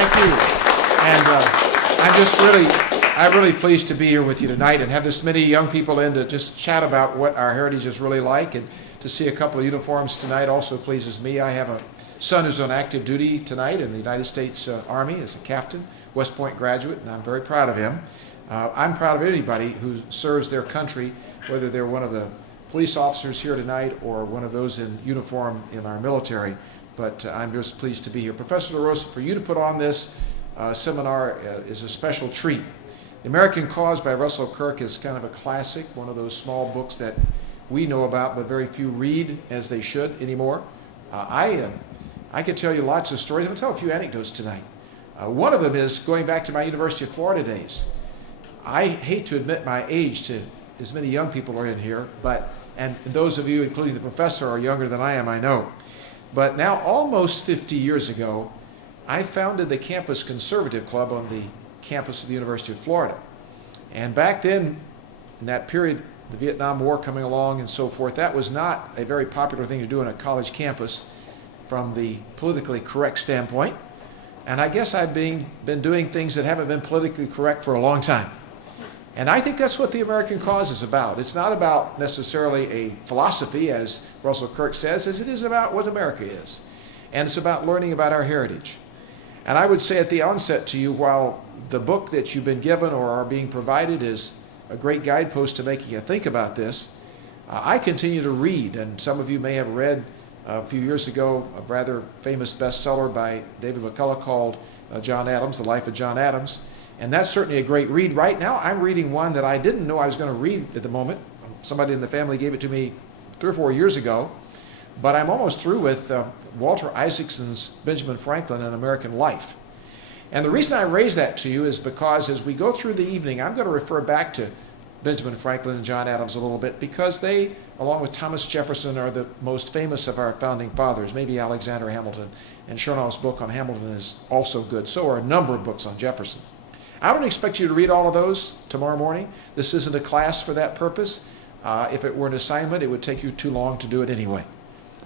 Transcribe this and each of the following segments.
Thank you. And I'm really pleased to be here with you tonight and have this many young people in to just chat about what our heritage is really like. And to see a couple of uniforms tonight also pleases me. I have a son who's on active duty tonight in the United States Army as a captain, West Point graduate, and I'm very proud of him. I'm proud of anybody who serves their country, whether they're one of the police officers here tonight or one of those in uniform in our military. But I'm just pleased to be here. Professor LaRosa, for you to put on this seminar is a special treat. The American Cause by Russell Kirk is kind of a classic, one of those small books that we know about but very few read as they should anymore. I could tell you lots of stories. I'm going to tell a few anecdotes tonight. One of them is going back to my University of Florida days. I hate to admit my age to as many young people are in here, and those of you, including the professor, are younger than I am, I know. But now, almost 50 years ago, I founded the Campus Conservative Club on the campus of the University of Florida. And back then, in that period, the Vietnam War coming along and so forth, that was not a very popular thing to do on a college campus from the politically correct standpoint. And I guess I've been doing things that haven't been politically correct for a long time. And I think that's what the American Cause is about. It's not about necessarily a philosophy, as Russell Kirk says, as it is about what America is. And it's about learning about our heritage. And I would say at the onset to you, while the book that you've been given or are being provided is a great guidepost to making you think about this, I continue to read. And some of you may have read a few years ago a rather famous bestseller by David McCollum called John Adams, The Life of John Adams. And that's certainly a great read. Right now, I'm reading one that I didn't know I was going to read at the moment. Somebody in the family gave it to me 3 or 4 years ago. But I'm almost through with Walter Isaacson's Benjamin Franklin, An American Life. And the reason I raise that to you is because as we go through the evening, I'm going to refer back to Benjamin Franklin and John Adams a little bit because they, along with Thomas Jefferson, are the most famous of our founding fathers, maybe Alexander Hamilton. And Chernoff's book on Hamilton is also good. So are a number of books on Jefferson. I don't expect you to read all of those tomorrow morning. This isn't a class for that purpose. If it were an assignment, it would take you too long to do it anyway.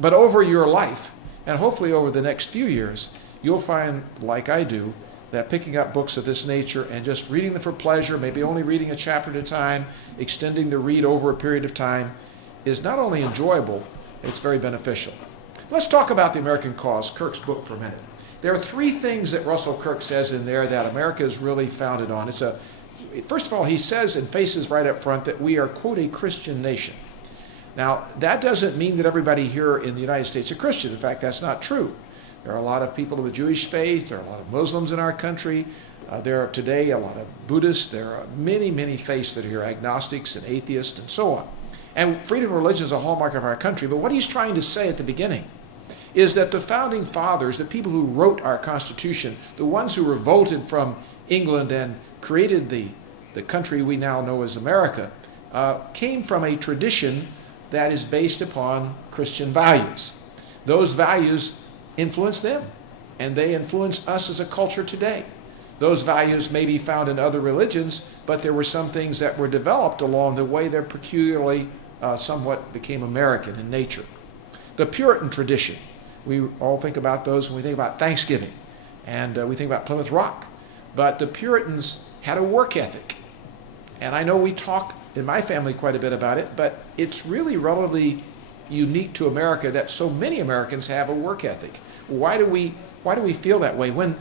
But over your life, and hopefully over the next few years, you'll find, like I do, that picking up books of this nature and just reading them for pleasure, maybe only reading a chapter at a time, extending the read over a period of time, is not only enjoyable, it's very beneficial. Let's talk about the American Cause, Kirk's book, for a minute. There are 3 things that Russell Kirk says in there that America is really founded on. First of all, he says and faces right up front that we are, quote, a Christian nation. Now, that doesn't mean that everybody here in the United States are Christian. In fact, that's not true. There are a lot of people of the Jewish faith. There are a lot of Muslims in our country. There are today a lot of Buddhists. There are many, many faiths that are here, agnostics and atheists and so on. And freedom of religion is a hallmark of our country. But what he's trying to say at the beginning is that the founding fathers, the people who wrote our Constitution, the ones who revolted from England and created the country we now know as America, came from a tradition that is based upon Christian values. Those values influence them, and they influence us as a culture today. Those values may be found in other religions, but there were some things that were developed along the way that peculiarly somewhat became American in nature. The Puritan tradition, we all think about those when we think about Thanksgiving, and we think about Plymouth Rock. But the Puritans had a work ethic. And I know we talk in my family quite a bit about it, but it's really relatively unique to America that so many Americans have a work ethic. Why do we feel that way? When,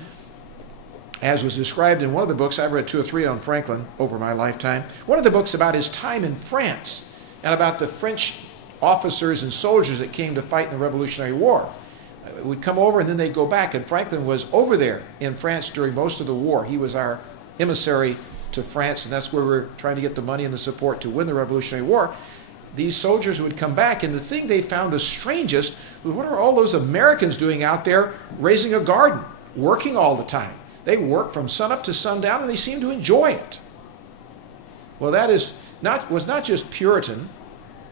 as was described in one of the books, I've read 2 or 3 on Franklin over my lifetime, one of the books about his time in France and about the French officers and soldiers that came to fight in the Revolutionary War. Would come over and then they'd go back, and Franklin was over there in France during most of the war. He was our emissary to France, and that's where we're trying to get the money and the support to win the Revolutionary War. These soldiers would come back, and the thing they found the strangest was, what are all those Americans doing out there raising a garden, working all the time? They work from sunup to sundown, and they seem to enjoy it. Well, that was not just Puritan,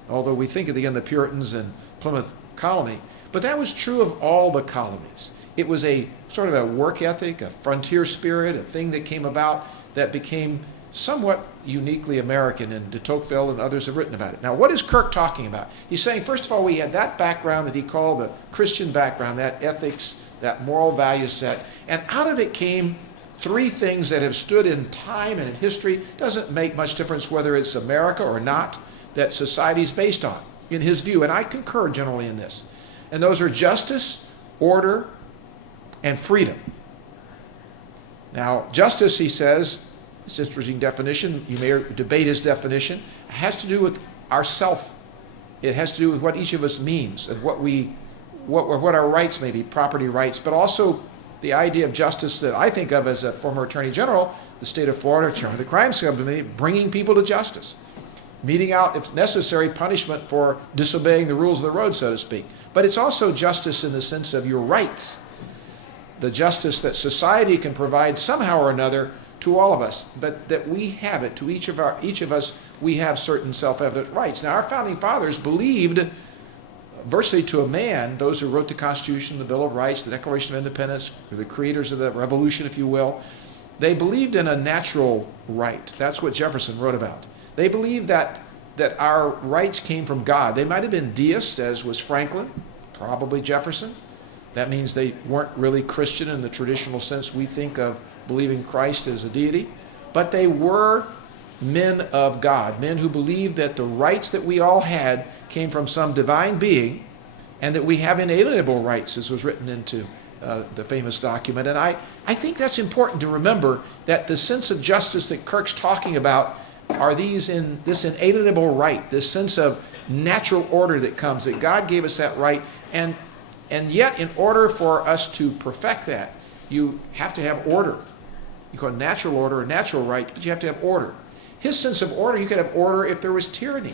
although we think of the Puritans and Plymouth Colony, but that was true of all the colonies. It was a sort of a work ethic, a frontier spirit, a thing that came about that became somewhat uniquely American, and de Tocqueville and others have written about it. Now, what is Kirk talking about? He's saying, first of all, we had that background that he called the Christian background, that ethics, that moral value set, and out of it came three things that have stood in time and in history. Doesn't make much difference whether it's America or not, that society is based on, in his view, and I concur generally in this. And those are justice, order, and freedom. Now, justice, he says, it's an interesting definition. You may debate his definition. It has to do with ourself. It has to do with what each of us means and what our rights may be, property rights, but also the idea of justice that I think of as a former Attorney General, the state of Florida, chairman of the Crime Subcommittee, bringing people to justice, meting out, if necessary, punishment for disobeying the rules of the road, so to speak. But it's also justice in the sense of your rights, the justice that society can provide somehow or another to all of us, but that we have it, to each of us, we have certain self-evident rights. Now, our founding fathers believed, virtually to a man, those who wrote the Constitution, the Bill of Rights, the Declaration of Independence, or the creators of the Revolution, if you will, they believed in a natural right. That's what Jefferson wrote about. They believed that our rights came from God. They might have been deists, as was Franklin, probably Jefferson. That means they weren't really Christian in the traditional sense we think of believing Christ as a deity, but they were men of God, men who believed that the rights that we all had came from some divine being, and that we have inalienable rights, as was written into the famous document. And I think that's important to remember, that the sense of justice that Kirk's talking about are these in this inalienable right, this sense of natural order that comes, that God gave us that right, and yet in order for us to perfect that, you have to have order. You call it natural order or natural right, but you have to have order. His sense of order, you could have order if there was tyranny.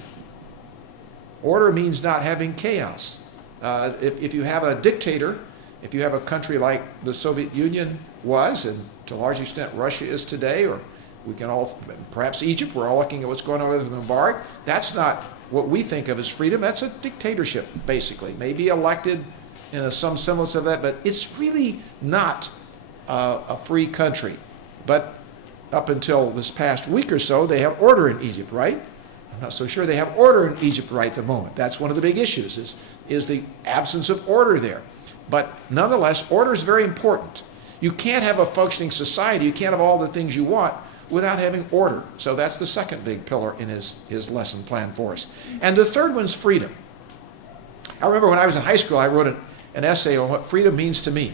Order means not having chaos. If you have a dictator, if you have a country like the Soviet Union was, and to a large extent Russia is today, or we can all, perhaps Egypt, we're all looking at what's going on with Mubarak, that's not what we think of as freedom. That's a dictatorship, basically. Maybe elected in some semblance of that, but it's really not a free country. But up until this past week or so, they have order in Egypt, right? I'm not so sure they have order in Egypt right at the moment. That's one of the big issues, is the absence of order there. But nonetheless, order is very important. You can't have a functioning society, you can't have all the things you want without having order. So that's the second big pillar in his lesson plan for us. And the third one's freedom. I remember when I was in high school, I wrote an essay on what freedom means to me.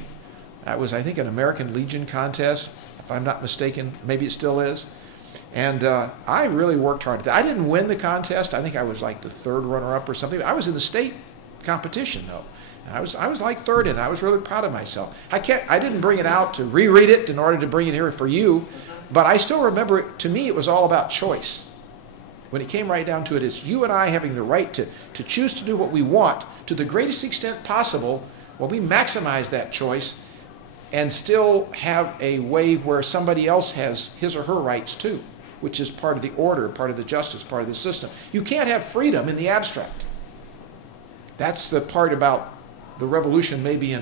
That was, I think, an American Legion contest, if I'm not mistaken. Maybe it still is. And I really worked hard at that. I didn't win the contest. I think I was like the third runner-up or something. I was in the state competition, though. And I was like third in it. I was really proud of myself. I didn't bring it out to reread it in order to bring it here for you, but I still remember, to me, it was all about choice. When it came right down to it, it's you and I having the right to choose to do what we want to the greatest extent possible. Well, we maximize that choice and still have a way where somebody else has his or her rights too, which is part of the order, part of the justice, part of the system. You can't have freedom in the abstract. That's the part about the revolution maybe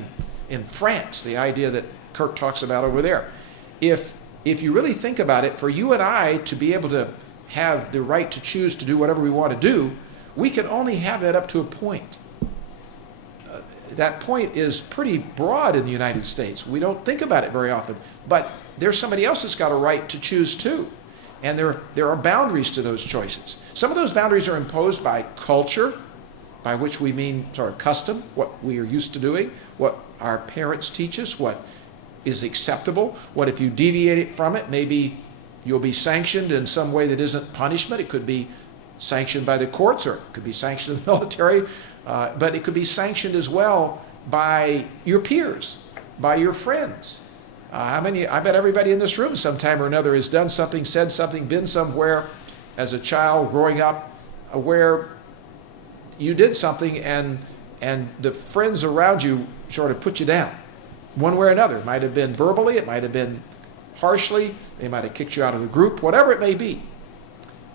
in France, the idea that Kirk talks about over there. If you really think about it, for you and I to be able to have the right to choose to do whatever we want to do, we can only have that up to a point. That point is pretty broad in the United States. We don't think about it very often, but there's somebody else that's got a right to choose too. And there are boundaries to those choices. Some of those boundaries are imposed by culture, by which we mean sort of custom, what we are used to doing, what our parents teach us, what is acceptable, what if you deviate from it, maybe you'll be sanctioned in some way that isn't punishment. It could be sanctioned by the courts, or it could be sanctioned in the military, but it could be sanctioned as well by your peers, by your friends. I bet everybody in this room sometime or another has done something, said something, been somewhere as a child growing up where you did something and the friends around you sort of put you down one way or another. It might have been verbally, it might have been harshly, they might have kicked you out of the group, whatever it may be.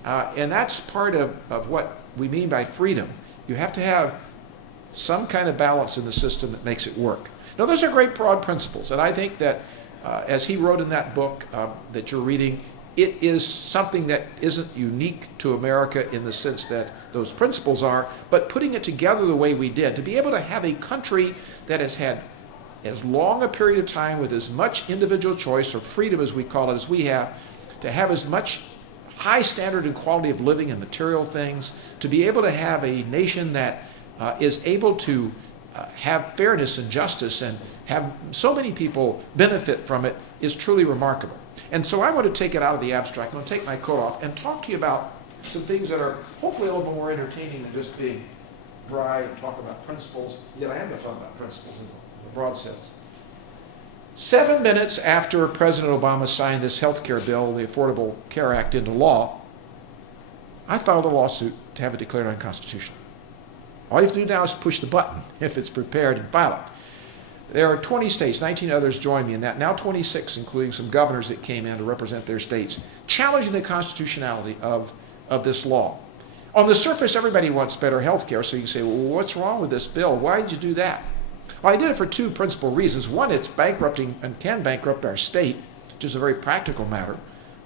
And that's part of what we mean by freedom. You have to have some kind of balance in the system that makes it work. Now, those are great broad principles, and I think that as he wrote in that book that you're reading, it is something that isn't unique to America in the sense that those principles are, but putting it together the way we did, to be able to have a country that has had as long a period of time with as much individual choice or freedom as we call it as we have, to have as much high standard and quality of living and material things, to be able to have a nation that is able to have fairness and justice and have so many people benefit from it is truly remarkable. And so I want to take it out of the abstract. I'm going to take my coat off and talk to you about some things that are hopefully a little bit more entertaining than just being dry and talk about principles. Yet I am going to talk about principles in the broad sense. 7 minutes after President Obama signed this health care bill, the Affordable Care Act, into law, I filed a lawsuit to have it declared unconstitutional. All you have to do now is push the button if it's prepared and file it. There are 20 states, 19 others joined me in that, now 26, including some governors that came in to represent their states, challenging the constitutionality of this law. On the surface, everybody wants better health care, so you can say, well, what's wrong with this bill? Why did you do that? Well, I did it for two principal reasons. One, it's bankrupting and can bankrupt our state, which is a very practical matter.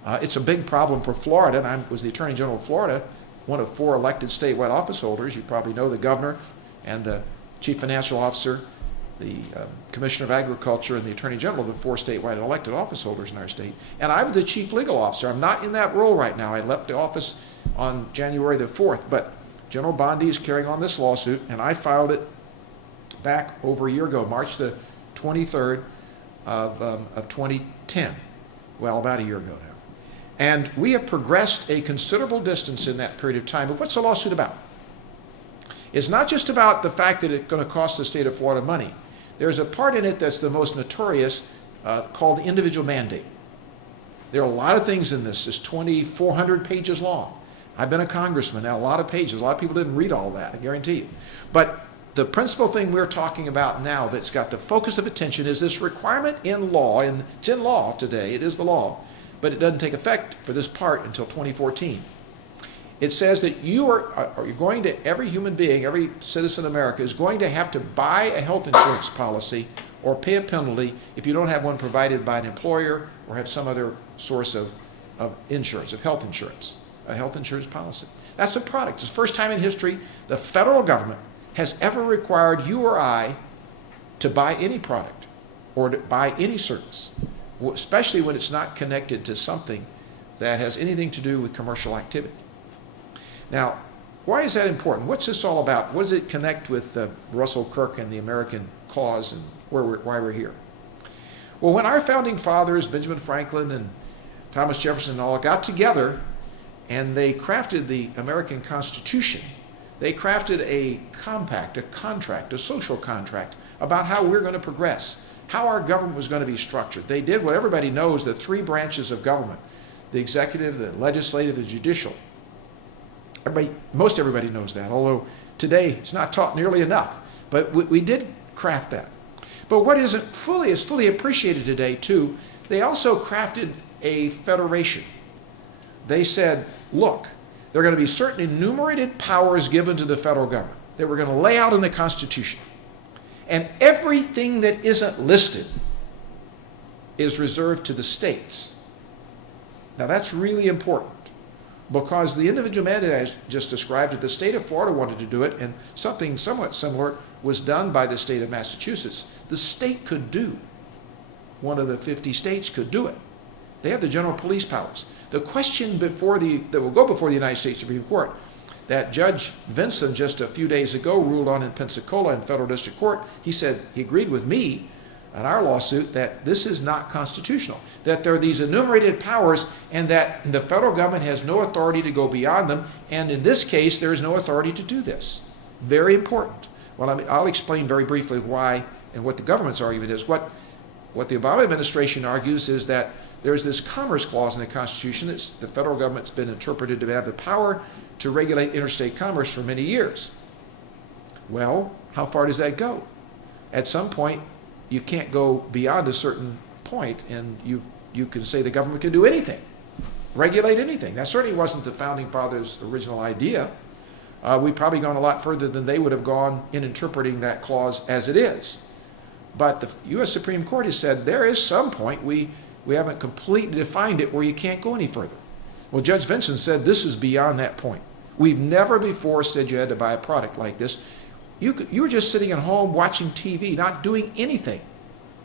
It's a big problem for Florida, and I was the Attorney General of Florida, one of 4 elected statewide office holders. You probably know the governor and the chief financial officer, the Commissioner of Agriculture, and the Attorney General, the 4 statewide elected office holders in our state. And I'm the chief legal officer. I'm not in that role right now. I left the office on January the 4th, but General Bondi is carrying on this lawsuit, and I filed it back over a year ago, March the 23rd of 2010. Well, about a year ago now. And we have progressed a considerable distance in that period of time. But what's the lawsuit about? It's not just about the fact that it's going to cost the state of Florida money. There's a part in it that's the most notorious called the individual mandate. There are a lot of things in this. It's 2,400 pages long. I've been a congressman now, a lot of pages. A lot of people didn't read all that, I guarantee you. But the principal thing we're talking about now that's got the focus of attention is this requirement in law, and it's in law today, it is the law, but it doesn't take effect for this part until 2014. It says that you're going to, every human being, every citizen of America is going to have to buy a health insurance policy or pay a penalty if you don't have one provided by an employer or have some other source of insurance, of health insurance, a health insurance policy. That's a product. It's the first time in history the federal government has ever required you or I to buy any product or to buy any service, especially when it's not connected to something that has anything to do with commercial activity. Now, why is that important? What's this all about? What does it connect with Russell Kirk and the American cause and why we're here? Well, when our founding fathers, Benjamin Franklin and Thomas Jefferson and all, got together and they crafted the American Constitution, they crafted a compact, a contract, a social contract about how we're going to progress, how our government was going to be structured. They did what everybody knows, the 3 branches of government, the executive, the legislative, the judicial. Most everybody knows that, although today it's not taught nearly enough. But we did craft that. But what isn't fully appreciated today, too, they also crafted a federation. They said, look, there are going to be certain enumerated powers given to the federal government that we're going to lay out in the Constitution. And everything that isn't listed is reserved to the states. Now that's really important because the individual mandate I just described, the state of Florida wanted to do it, and something somewhat similar was done by the state of Massachusetts. The state could do. One of the 50 states could do it. They have the general police powers. The question that will go before the United States Supreme Court that Judge Vinson just a few days ago ruled on in Pensacola in federal district court, he said he agreed with me on our lawsuit that this is not constitutional, that there are these enumerated powers and that the federal government has no authority to go beyond them, and in this case there is no authority to do this. Very important. Well, I'll explain very briefly why and what the government's argument is. What the Obama administration argues is that there's this commerce clause in the Constitution that the federal government's been interpreted to have the power to regulate interstate commerce for many years. Well, how far does that go? At some point, you can't go beyond a certain point, and you can say the government can do anything, regulate anything. That certainly wasn't the Founding Fathers' original idea. We've probably gone a lot further than they would have gone in interpreting that clause as it is. But the U.S. Supreme Court has said there is some point we We haven't completely defined it where you can't go any further. Well, Judge Vinson said this is beyond that point. We've never before said you had to buy a product like this. You were just sitting at home watching TV, not doing anything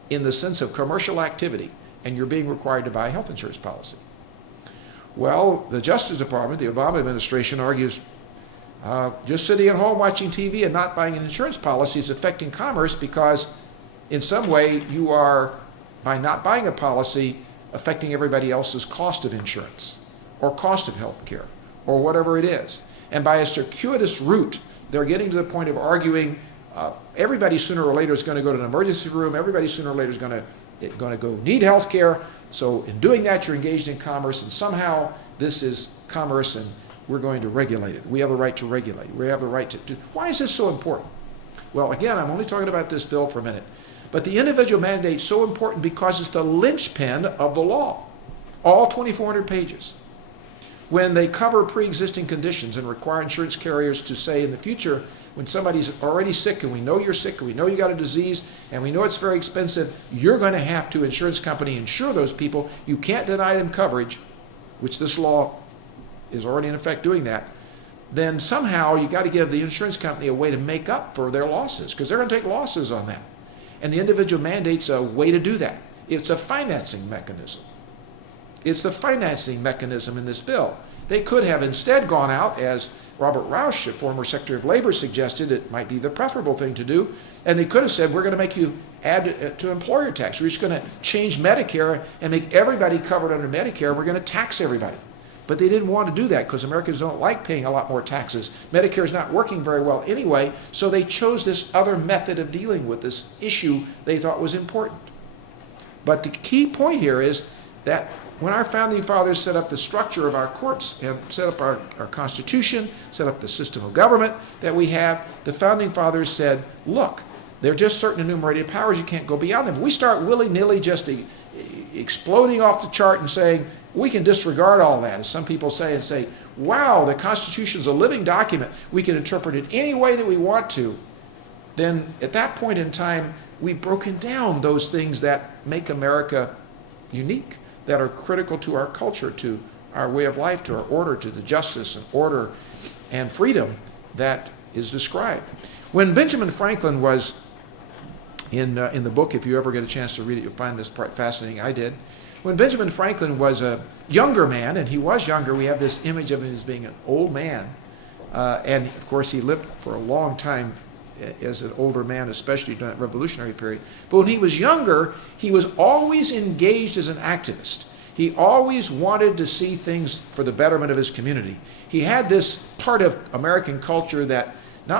in the sense of commercial activity, and you're being required to buy a health insurance policy. Well, the Justice Department, the Obama administration, argues just sitting at home watching TV and not buying an insurance policy is affecting commerce because in some way you are, by not buying a policy, affecting everybody else's cost of insurance or cost of health care or whatever it is. And by a circuitous route, they're getting to the point of arguing everybody sooner or later is going to go to an emergency room, everybody sooner or later is going to go need health care. So in doing that, you're engaged in commerce, and somehow this is commerce and we're going to regulate it. We have the right to regulate. We have the right to do. Why is this so important? Well, again, I'm only talking about this bill for a minute. But the individual mandate is so important because it's the linchpin of the law. All 2,400 pages. When they cover pre-existing conditions and require insurance carriers to say in the future, when somebody's already sick and we know you're sick and we know you got a disease and we know it's very expensive, you're going to have to, insurance company, insure those people. You can't deny them coverage, which this law is already in effect doing that. Then somehow you got to give the insurance company a way to make up for their losses, because they're going to take losses on that. And the individual mandate's a way to do that. It's a financing mechanism. It's the financing mechanism in this bill. They could have instead gone out, as Robert Roush, a former Secretary of Labor, suggested it might be the preferable thing to do, and they could have said, we're going to make you add to employer tax. We're just going to change Medicare and make everybody covered under Medicare. We're going to tax everybody. But they didn't want to do that because Americans don't like paying a lot more taxes. Medicare is not working very well anyway, so they chose this other method of dealing with this issue they thought was important. But the key point here is that when our founding fathers set up the structure of our courts and set up our Constitution, set up the system of government that we have, the founding fathers said, look, there are just certain enumerated powers, you can't go beyond them. If we start willy-nilly just exploding off the chart and saying, we can disregard all that, as some people say, and say, wow, the Constitution is a living document, we can interpret it any way that we want to, then at that point in time, we've broken down those things that make America unique, that are critical to our culture, to our way of life, to our order, to the justice and order and freedom that is described. When Benjamin Franklin was in the book, if you ever get a chance to read it, you'll find this part fascinating. I did. When Benjamin Franklin was a younger man, and he was younger, we have this image of him as being an old man, and of course he lived for a long time as an older man, especially during that revolutionary period. But when he was younger, he was always engaged as an activist. He always wanted to see things for the betterment of his community. He had this part of American culture that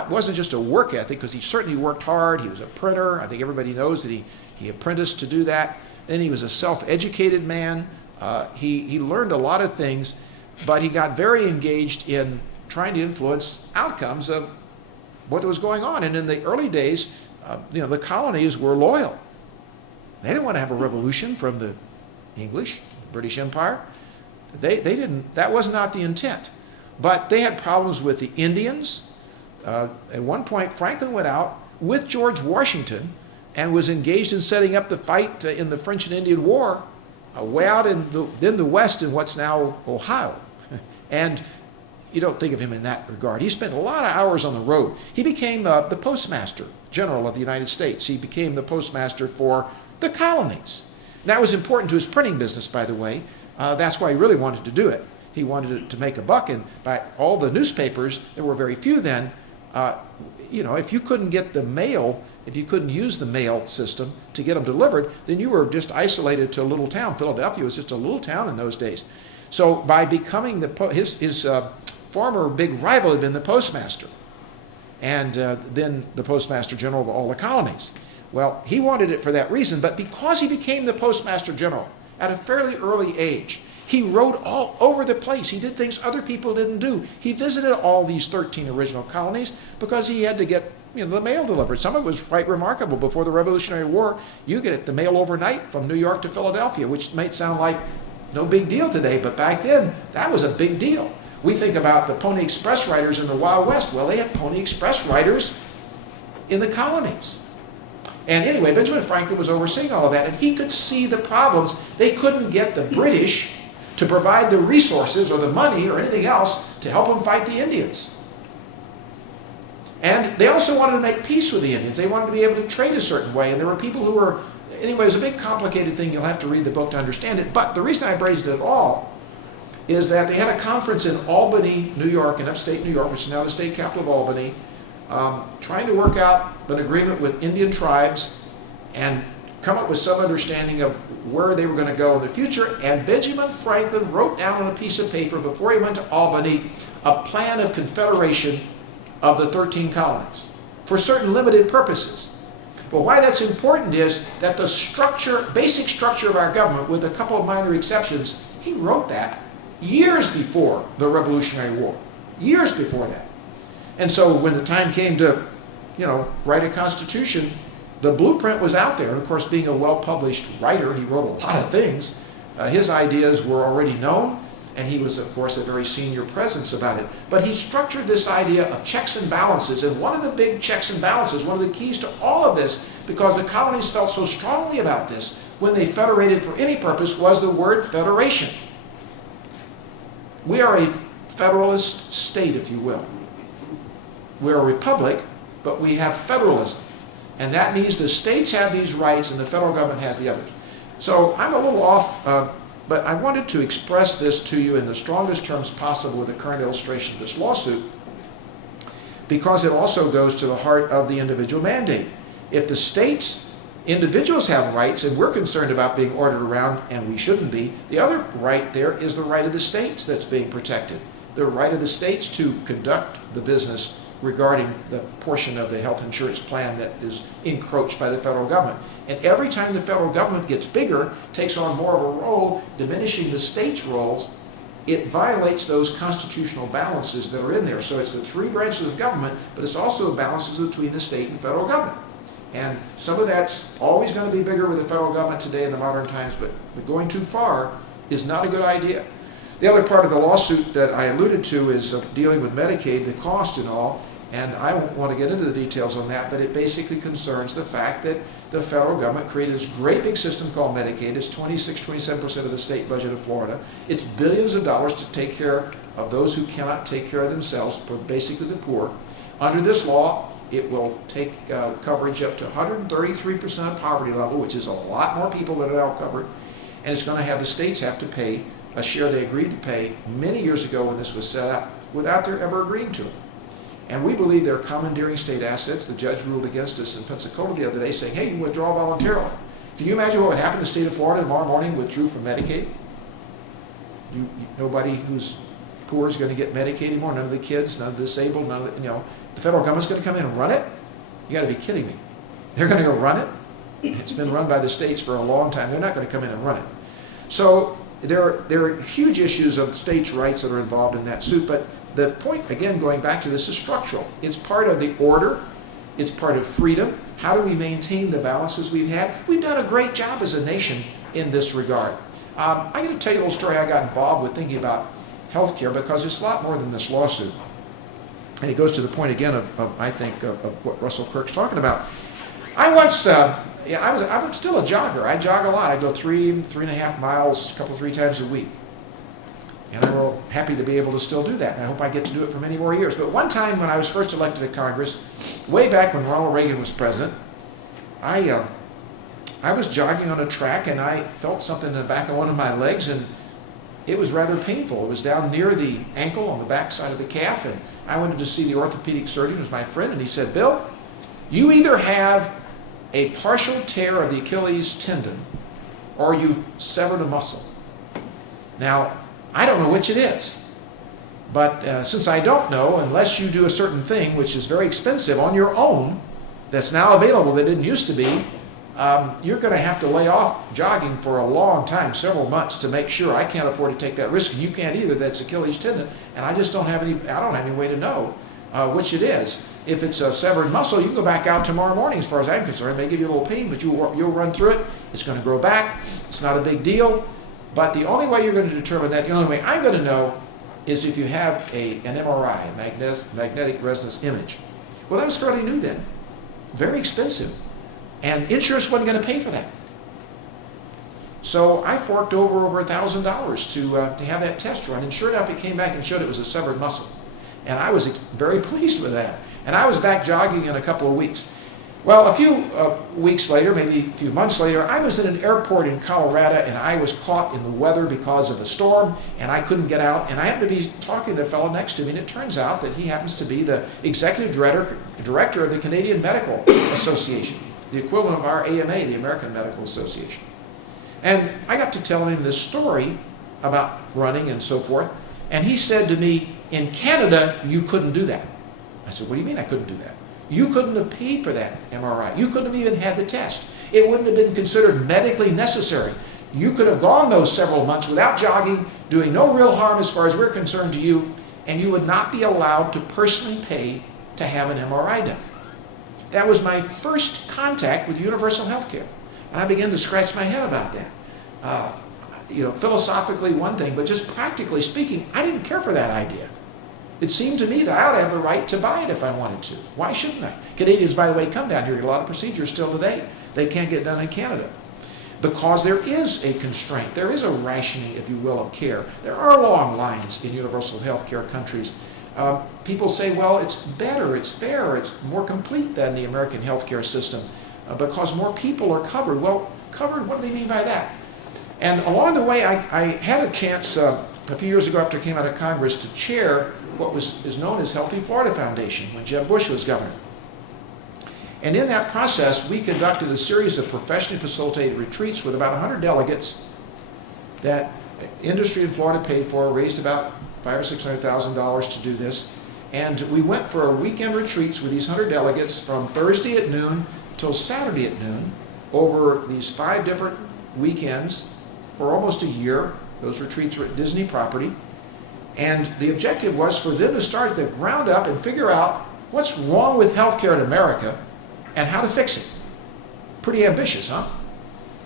wasn't just a work ethic, because he certainly worked hard. He was a printer. I think everybody knows that he apprenticed to do that. Then he was a self-educated man. He learned a lot of things, but he got very engaged in trying to influence outcomes of what was going on. And in the early days, the colonies were loyal. They didn't want to have a revolution from the English, the British Empire. They didn't. That was not the intent. But they had problems with the Indians. At one point, Franklin went out with George Washington and was engaged in setting up the fight in the French and Indian War way out in the West in what's now Ohio. And you don't think of him in that regard. He spent a lot of hours on the road. He became the Postmaster General of the United States. He became the postmaster for the colonies. That was important to his printing business, by the way. That's why he really wanted to do it. He wanted to make a buck, and by all the newspapers, there were very few then. If you couldn't get the mail, if you couldn't use the mail system to get them delivered, then you were just isolated to a little town. Philadelphia was just a little town in those days. So by becoming his former big rival had been the postmaster, and then the postmaster general of all the colonies. Well, he wanted it for that reason, but because he became the postmaster general at a fairly early age, he rode all over the place. He did things other people didn't do. He visited all these 13 original colonies because he had to get the mail delivered. Some of it was quite remarkable. Before the Revolutionary War, you get the mail overnight from New York to Philadelphia, which might sound like no big deal today, but back then, that was a big deal. We think about the Pony Express riders in the Wild West. Well, they had Pony Express riders in the colonies. And anyway, Benjamin Franklin was overseeing all of that, and he could see the problems. They couldn't get the British to provide the resources or the money or anything else to help them fight the Indians. And they also wanted to make peace with the Indians. They wanted to be able to trade a certain way, and there were people who were, anyway, it was a big complicated thing. You'll have to read the book to understand it. But the reason I raised it at all is that they had a conference in Albany, New York, in upstate New York, which is now the state capital of Albany, trying to work out an agreement with Indian tribes and come up with some understanding of where they were going to go in the future. And Benjamin Franklin wrote down on a piece of paper before he went to Albany a plan of confederation of the 13 colonies for certain limited purposes. But why that's important is that the structure, basic structure of our government, with a couple of minor exceptions, he wrote that years before the Revolutionary War, years before that. And so when the time came to, write a constitution, the blueprint was out there. And of course, being a well-published writer, he wrote a lot of things. His ideas were already known, and he was, of course, a very senior presence about it. But he structured this idea of checks and balances, and one of the big checks and balances, one of the keys to all of this, because the colonies felt so strongly about this when they federated for any purpose, was the word federation. We are a federalist state, if you will. We're a republic, but we have federalism. And that means the states have these rights and the federal government has the others. So I'm a little off, but I wanted to express this to you in the strongest terms possible with the current illustration of this lawsuit, because it also goes to the heart of the individual mandate. If the states, individuals have rights, and we're concerned about being ordered around, and we shouldn't be, the other right there is the right of the states that's being protected. The right of the states to conduct the business regarding the portion of the health insurance plan that is encroached by the federal government. And every time the federal government gets bigger, takes on more of a role, diminishing the states' roles, it violates those constitutional balances that are in there. So it's the three branches of government, but it's also the balances between the state and federal government. And some of that's always going to be bigger with the federal government today in the modern times, but going too far is not a good idea. The other part of the lawsuit that I alluded to is dealing with Medicaid, the cost and all, and I won't want to get into the details on that, but it basically concerns the fact that the federal government created this great big system called Medicaid. It's 26-27% of the state budget of Florida. It's billions of dollars to take care of those who cannot take care of themselves, basically the poor. Under this law, it will take coverage up to 133% of poverty level, which is a lot more people that are now covered, and it's going to have the states have to pay a share they agreed to pay many years ago when this was set up without their ever agreeing to it. And we believe they're commandeering state assets. The judge ruled against us in Pensacola the other day saying, hey, you can withdraw voluntarily. Can you imagine what would happen if the state of Florida tomorrow morning withdrew from Medicaid? Nobody who's poor is going to get Medicaid anymore, none of the kids, none of the disabled, none of the, the federal government's going to come in and run it? You got to be kidding me. They're going to go run it? It's been run by the states for a long time. They're not going to come in and run it. So there are huge issues of states' rights that are involved in that suit, but the point, again, going back to this, is structural. It's part of the order. It's part of freedom. How do we maintain the balances we've had? We've done a great job as a nation in this regard. I'm going to tell you a little story I got involved with thinking about health care, because it's a lot more than this lawsuit. And it goes to the point, again, I think, of what Russell Kirk's talking about. I once, I'm still a jogger. I jog a lot. I go 3.5 miles, three times a week. And I'm real happy to be able to still do that. And I hope I get to do it for many more years. But one time when I was first elected to Congress, way back when Ronald Reagan was president, I was jogging on a track and I felt something in the back of one of my legs, and it was rather painful. It was down near the ankle on the back side of the calf, and I went to see the orthopedic surgeon, who's my friend, and he said, Bill, you either have a partial tear of the Achilles tendon or you've severed a muscle. Now, I don't know which it is, but since I don't know, unless you do a certain thing, which is very expensive on your own, that's now available that didn't used to be, you're going to have to lay off jogging for a long time, several months, to make sure. I can't afford to take that risk, and you can't either. That's Achilles tendon, and I just don't have any way to know which it is. If it's a severed muscle, you can go back out tomorrow morning, as far as I'm concerned. It may give you a little pain, but you'll run through it. It's going to grow back. It's not a big deal. But the only way you're going to determine that, the only way I'm going to know, is if you have an MRI, magnetic resonance image. Well, that was fairly new then. Very expensive. And insurance wasn't going to pay for that. So I forked over $1,000 to have that test run. And sure enough, it came back and showed it was a severed muscle. And I was very pleased with that. And I was back jogging in a couple of weeks. Well, a few weeks later, maybe a few months later, I was in an airport in Colorado, and I was caught in the weather because of a storm, and I couldn't get out. And I happened to be talking to the fellow next to me, and it turns out that he happens to be the executive director of the Canadian Medical Association, the equivalent of our AMA, the American Medical Association. And I got to tell him this story about running and so forth, and he said to me, in Canada, you couldn't do that. I said, what do you mean I couldn't do that? You couldn't have paid for that MRI. You couldn't have even had the test. It wouldn't have been considered medically necessary. You could have gone those several months without jogging, doing no real harm as far as we're concerned to you, and you would not be allowed to personally pay to have an MRI done. That was my first contact with universal health care. And I began to scratch my head about that. Philosophically one thing, but just practically speaking, I didn't care for that idea. It seemed to me that I ought to have the right to buy it if I wanted to. Why shouldn't I? Canadians, by the way, come down here. A lot of procedures still today they can't get done in Canada because there is a constraint. There is a rationing, if you will, of care. There are long lines in universal health care countries. People say, well, it's better, it's fair, it's more complete than the American health care system because more people are covered. Well, covered, what do they mean by that? And along the way, I had a chance a few years ago after I came out of Congress to chair what is known as Healthy Florida Foundation when Jeb Bush was governor. And in that process, we conducted a series of professionally facilitated retreats with about 100 delegates that industry in Florida paid for, raised about $500,000 or $600,000 to do this. And we went for weekend retreats with these 100 delegates from Thursday at noon till Saturday at noon over these 5 different weekends for almost a year. Those retreats were at Disney property. And the objective was for them to start at the ground up and figure out what's wrong with healthcare in America and how to fix it. Pretty ambitious, huh?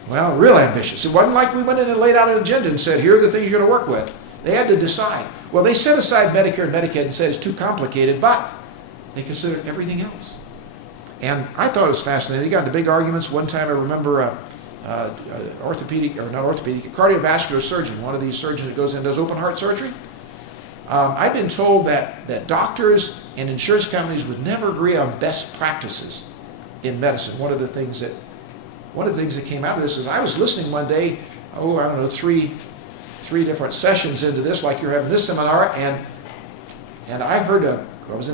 Well, real ambitious. It wasn't like we went in and laid out an agenda and said, here are the things you're going to work with. They had to decide. Well, they set aside Medicare and Medicaid and said it's too complicated, but they considered everything else. And I thought it was fascinating. They got into big arguments. One time I remember a cardiovascular surgeon, one of these surgeons that goes in and does open heart surgery. I've been told that doctors and insurance companies would never agree on best practices in medicine. One of the things that came out of this is I was listening one day, three different sessions into this, like you're having this seminar, and I heard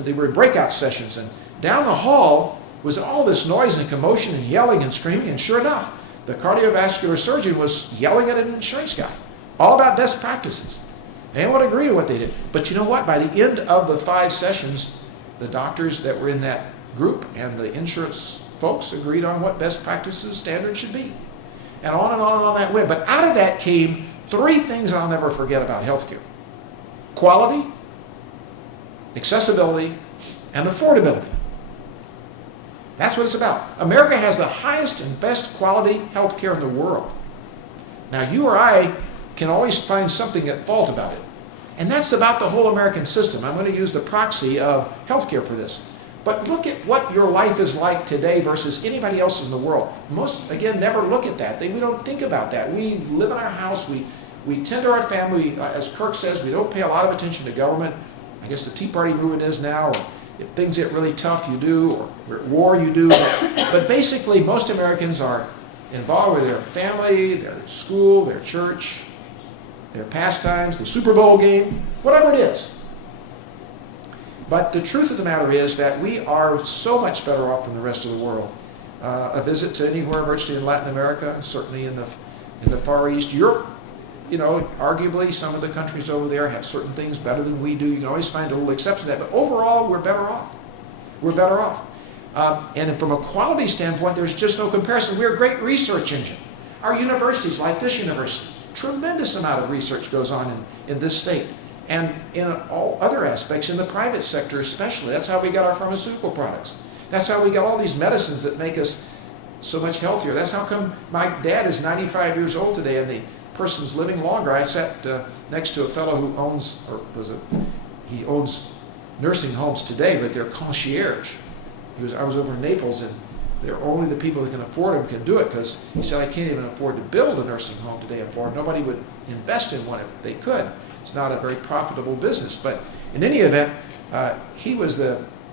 they were in breakout sessions, and down the hall was all this noise and commotion and yelling and screaming, and sure enough, the cardiovascular surgeon was yelling at an insurance guy, all about best practices. They didn't want to agree to what they did. But you know what? By the end of the 5 sessions, the doctors that were in that group and the insurance folks agreed on what best practices standards should be. And on and on and on that went. But out of that came 3 things I'll never forget about healthcare. Quality, accessibility, and affordability. That's what it's about. America has the highest and best quality health care in the world. Now, you or I can always find something at fault about it. And that's about the whole American system. I'm going to use the proxy of health care for this. But look at what your life is like today versus anybody else in the world. Most, again, never look at that. We don't think about that. We live in our house. We tend to our family. As Kirk says, we don't pay a lot of attention to government. I guess the Tea Party movement is now. Or if things get really tough, you do. Or we're at war, you do. But basically, most Americans are involved with their family, their school, their church, their pastimes, the Super Bowl game, whatever it is. But the truth of the matter is that we are so much better off than the rest of the world. A visit to anywhere virtually in Latin America, certainly in the Far East, Europe, arguably some of the countries over there have certain things better than we do. You can always find a little exception to that, but overall we're better off. We're better off. And from a quality standpoint, there's just no comparison. We're a great research engine. Our universities, like this university, tremendous amount of research goes on in this state. And in all other aspects, in the private sector especially. That's how we got our pharmaceutical products. That's how we got all these medicines that make us so much healthier. That's how come my dad is 95 years old today and the person's living longer. I sat next to a fellow who owns nursing homes today, but they're concierge. I was over in Naples, and they're only the people that can afford them can do it, because he said, I can't even afford to build a nursing home today in Florida. Nobody would invest in one if they could. It's not a very profitable business. But in any event, he was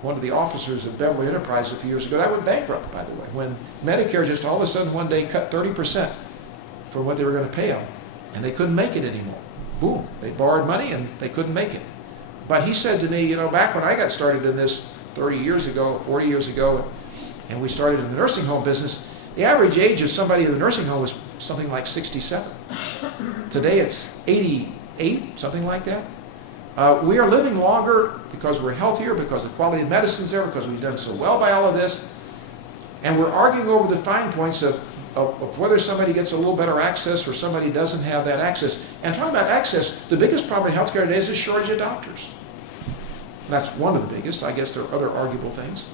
one of the officers of Beverly Enterprises a few years ago. That went bankrupt, by the way, when Medicare just all of a sudden one day cut 30% from what they were going to pay them, and they couldn't make it anymore. Boom, they borrowed money and they couldn't make it. But he said to me, you know, back when I got started in this 30 years ago, 40 years ago, and we started in the nursing home business, the average age of somebody in the nursing home was something like 67. Today it's 88, something like that. We are living longer because we're healthier, because the quality of medicine's there, because we've done so well by all of this. And we're arguing over the fine points of whether somebody gets a little better access or somebody doesn't have that access. And talking about access, the biggest problem in healthcare today is a shortage of doctors. That's one of the biggest. I guess there are other arguable things.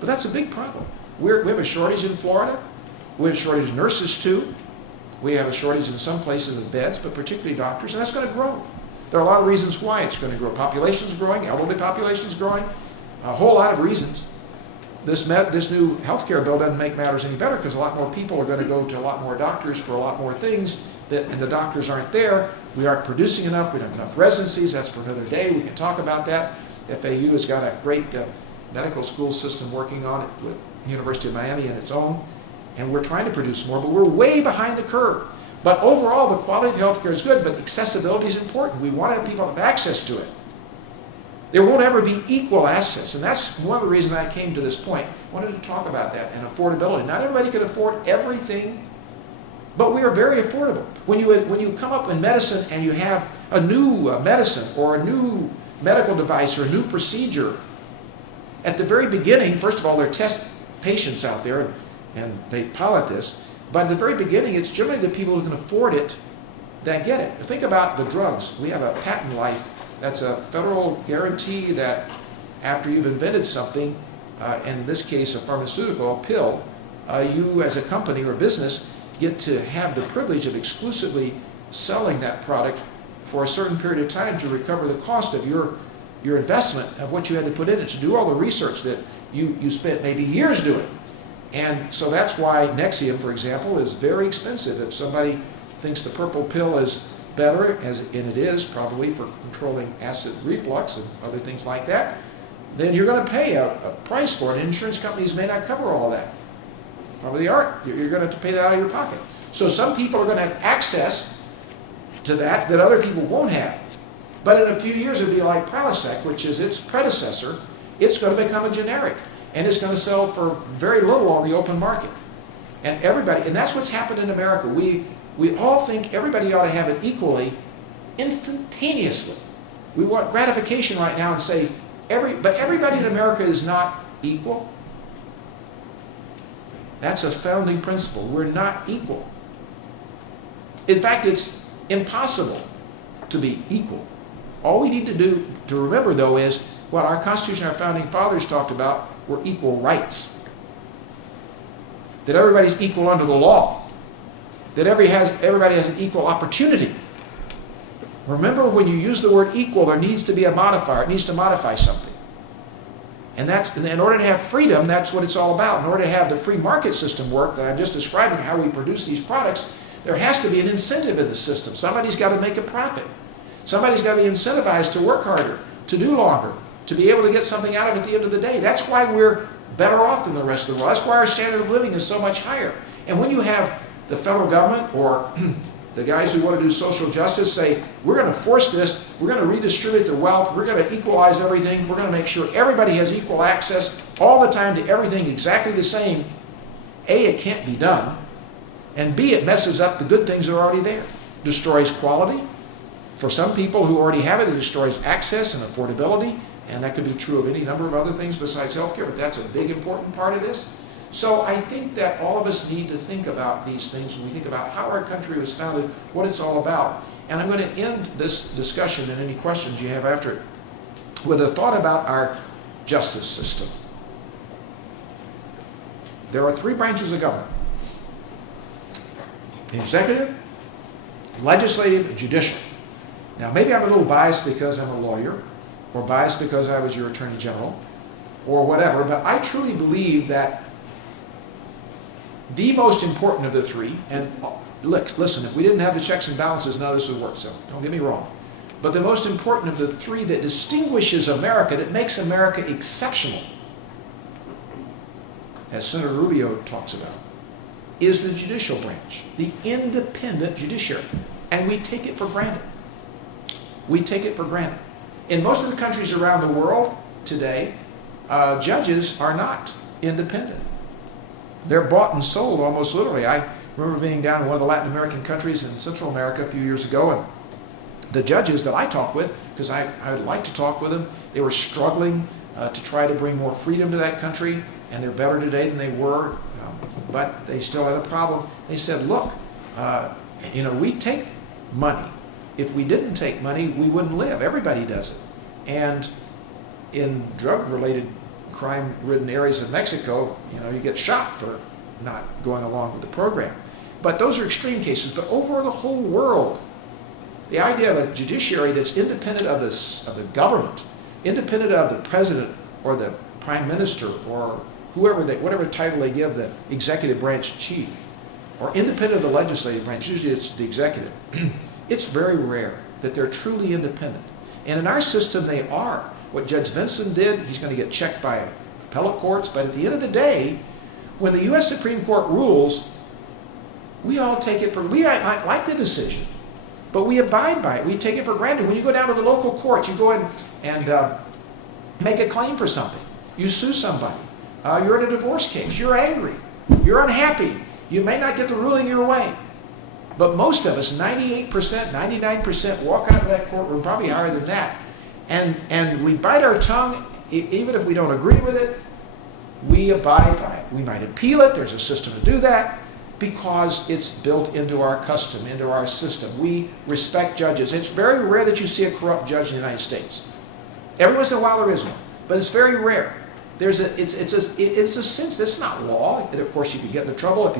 But that's a big problem. We have a shortage in Florida. We have a shortage of nurses too. We have a shortage in some places of beds, but particularly doctors, and that's going to grow. There are a lot of reasons why it's going to grow. Population's growing, elderly population's growing, a whole lot of reasons. This new healthcare bill doesn't make matters any better, because a lot more people are going to go to a lot more doctors for a lot more things, and the doctors aren't there. We aren't producing enough. We don't have enough residencies. That's for another day. We can talk about that. FAU has got a great medical school system working on it with the University of Miami and its own, and we're trying to produce more, but we're way behind the curve. But overall, the quality of healthcare is good, but accessibility is important. We want to have people have access to it. There won't ever be equal access, and that's one of the reasons I came to this point. I wanted to talk about that and affordability. Not everybody can afford everything, but we are very affordable. When you come up in medicine and you have a new medicine or a new medical device or a new procedure, at the very beginning, first of all, there are test patients out there, and they pilot this, but at the very beginning, it's generally the people who can afford it that get it. Think about the drugs. We have a patent life. That's a federal guarantee that after you've invented something, in this case a pharmaceutical, a pill, you as a company or business get to have the privilege of exclusively selling that product for a certain period of time to recover the cost of your investment of what you had to put in it, to do all the research that you spent maybe years doing. And so that's why Nexium, for example, is very expensive. If somebody thinks the purple pill is better, and it is probably for controlling acid reflux and other things like that, then you're going to pay a price for it. Insurance companies may not cover all of that. Probably aren't. You're going to have to pay that out of your pocket. So some people are going to have access to that other people won't have. But in a few years it'll be like Prilosec, which is its predecessor. It's going to become a generic, and it's going to sell for very little on the open market. And that's what's happened in America. We all think everybody ought to have it equally, instantaneously. We want gratification right now and say, but everybody in America is not equal. That's a founding principle. We're not equal. In fact, it's impossible to be equal. All we need to remember, though, is what our Constitution, our founding fathers talked about were equal rights. That everybody's equal under the law. That everybody has an equal opportunity. Remember, when you use the word equal, there needs to be a modifier. It needs to modify something. And in order to have freedom, that's what it's all about. In order to have the free market system work that I'm just describing, how we produce these products, there has to be an incentive in the system. Somebody's got to make a profit. Somebody's got to be incentivized to work harder, to do longer, to be able to get something out of it at the end of the day. That's why we're better off than the rest of the world. That's why our standard of living is so much higher. And when you have the federal government or the guys who want to do social justice say, we're going to force this, we're going to redistribute the wealth, we're going to equalize everything, we're going to make sure everybody has equal access all the time to everything exactly the same, A, it can't be done, and B, it messes up the good things that are already there. Destroys quality. For some people who already have it, it destroys access and affordability, and that could be true of any number of other things besides healthcare, but that's a big important part of this. So I think that all of us need to think about these things when we think about how our country was founded, what it's all about. And I'm going to end this discussion and any questions you have after it with a thought about our justice system. There are three branches of government: the executive, legislative, and judicial. Now, maybe I'm a little biased because I'm a lawyer, or biased because I was your attorney general, or whatever, but I truly believe that The most important of the three, and listen, if we didn't have the checks and balances, none of this would work, so don't get me wrong. But the most important of the three that distinguishes America, that makes America exceptional, as Senator Rubio talks about, is the judicial branch, the independent judiciary. And we take it for granted. We take it for granted. In most of the countries around the world today, judges are not independent. They're bought and sold almost literally. I remember being down in one of the Latin American countries in Central America a few years ago, and the judges that I talked with, because I would like to talk with them, they were struggling to try to bring more freedom to that country, and they're better today than they were, but they still had a problem. They said, look, we take money. If we didn't take money, we wouldn't live. Everybody does it. And in drug-related, crime-ridden areas of Mexico, you get shot for not going along with the program. But those are extreme cases. But over the whole world, the idea of a judiciary that's independent of the government, independent of the president or the prime minister or whatever title they give the executive branch chief, or independent of the legislative branch, usually it's the executive, it's very rare that they're truly independent. And in our system, they are. What Judge Vinson did, he's going to get checked by appellate courts, but at the end of the day, when the U.S. Supreme Court rules, we all take it for, we might like the decision, but we abide by it. We take it for granted. When you go down to the local courts, you go in and make a claim for something. You sue somebody. You're in a divorce case. You're angry. You're unhappy. You may not get the ruling your way. But most of us, 98%, 99%, walk out of that courtroom, probably higher than that, and we bite our tongue, even if we don't agree with it, we abide by it. We might appeal it. There's a system to do that because it's built into our custom, into our system. We respect judges. It's very rare that you see a corrupt judge in the United States. Every once in a while there is one, but it's very rare. It's a sense, that's not law. Of course, you could get into trouble if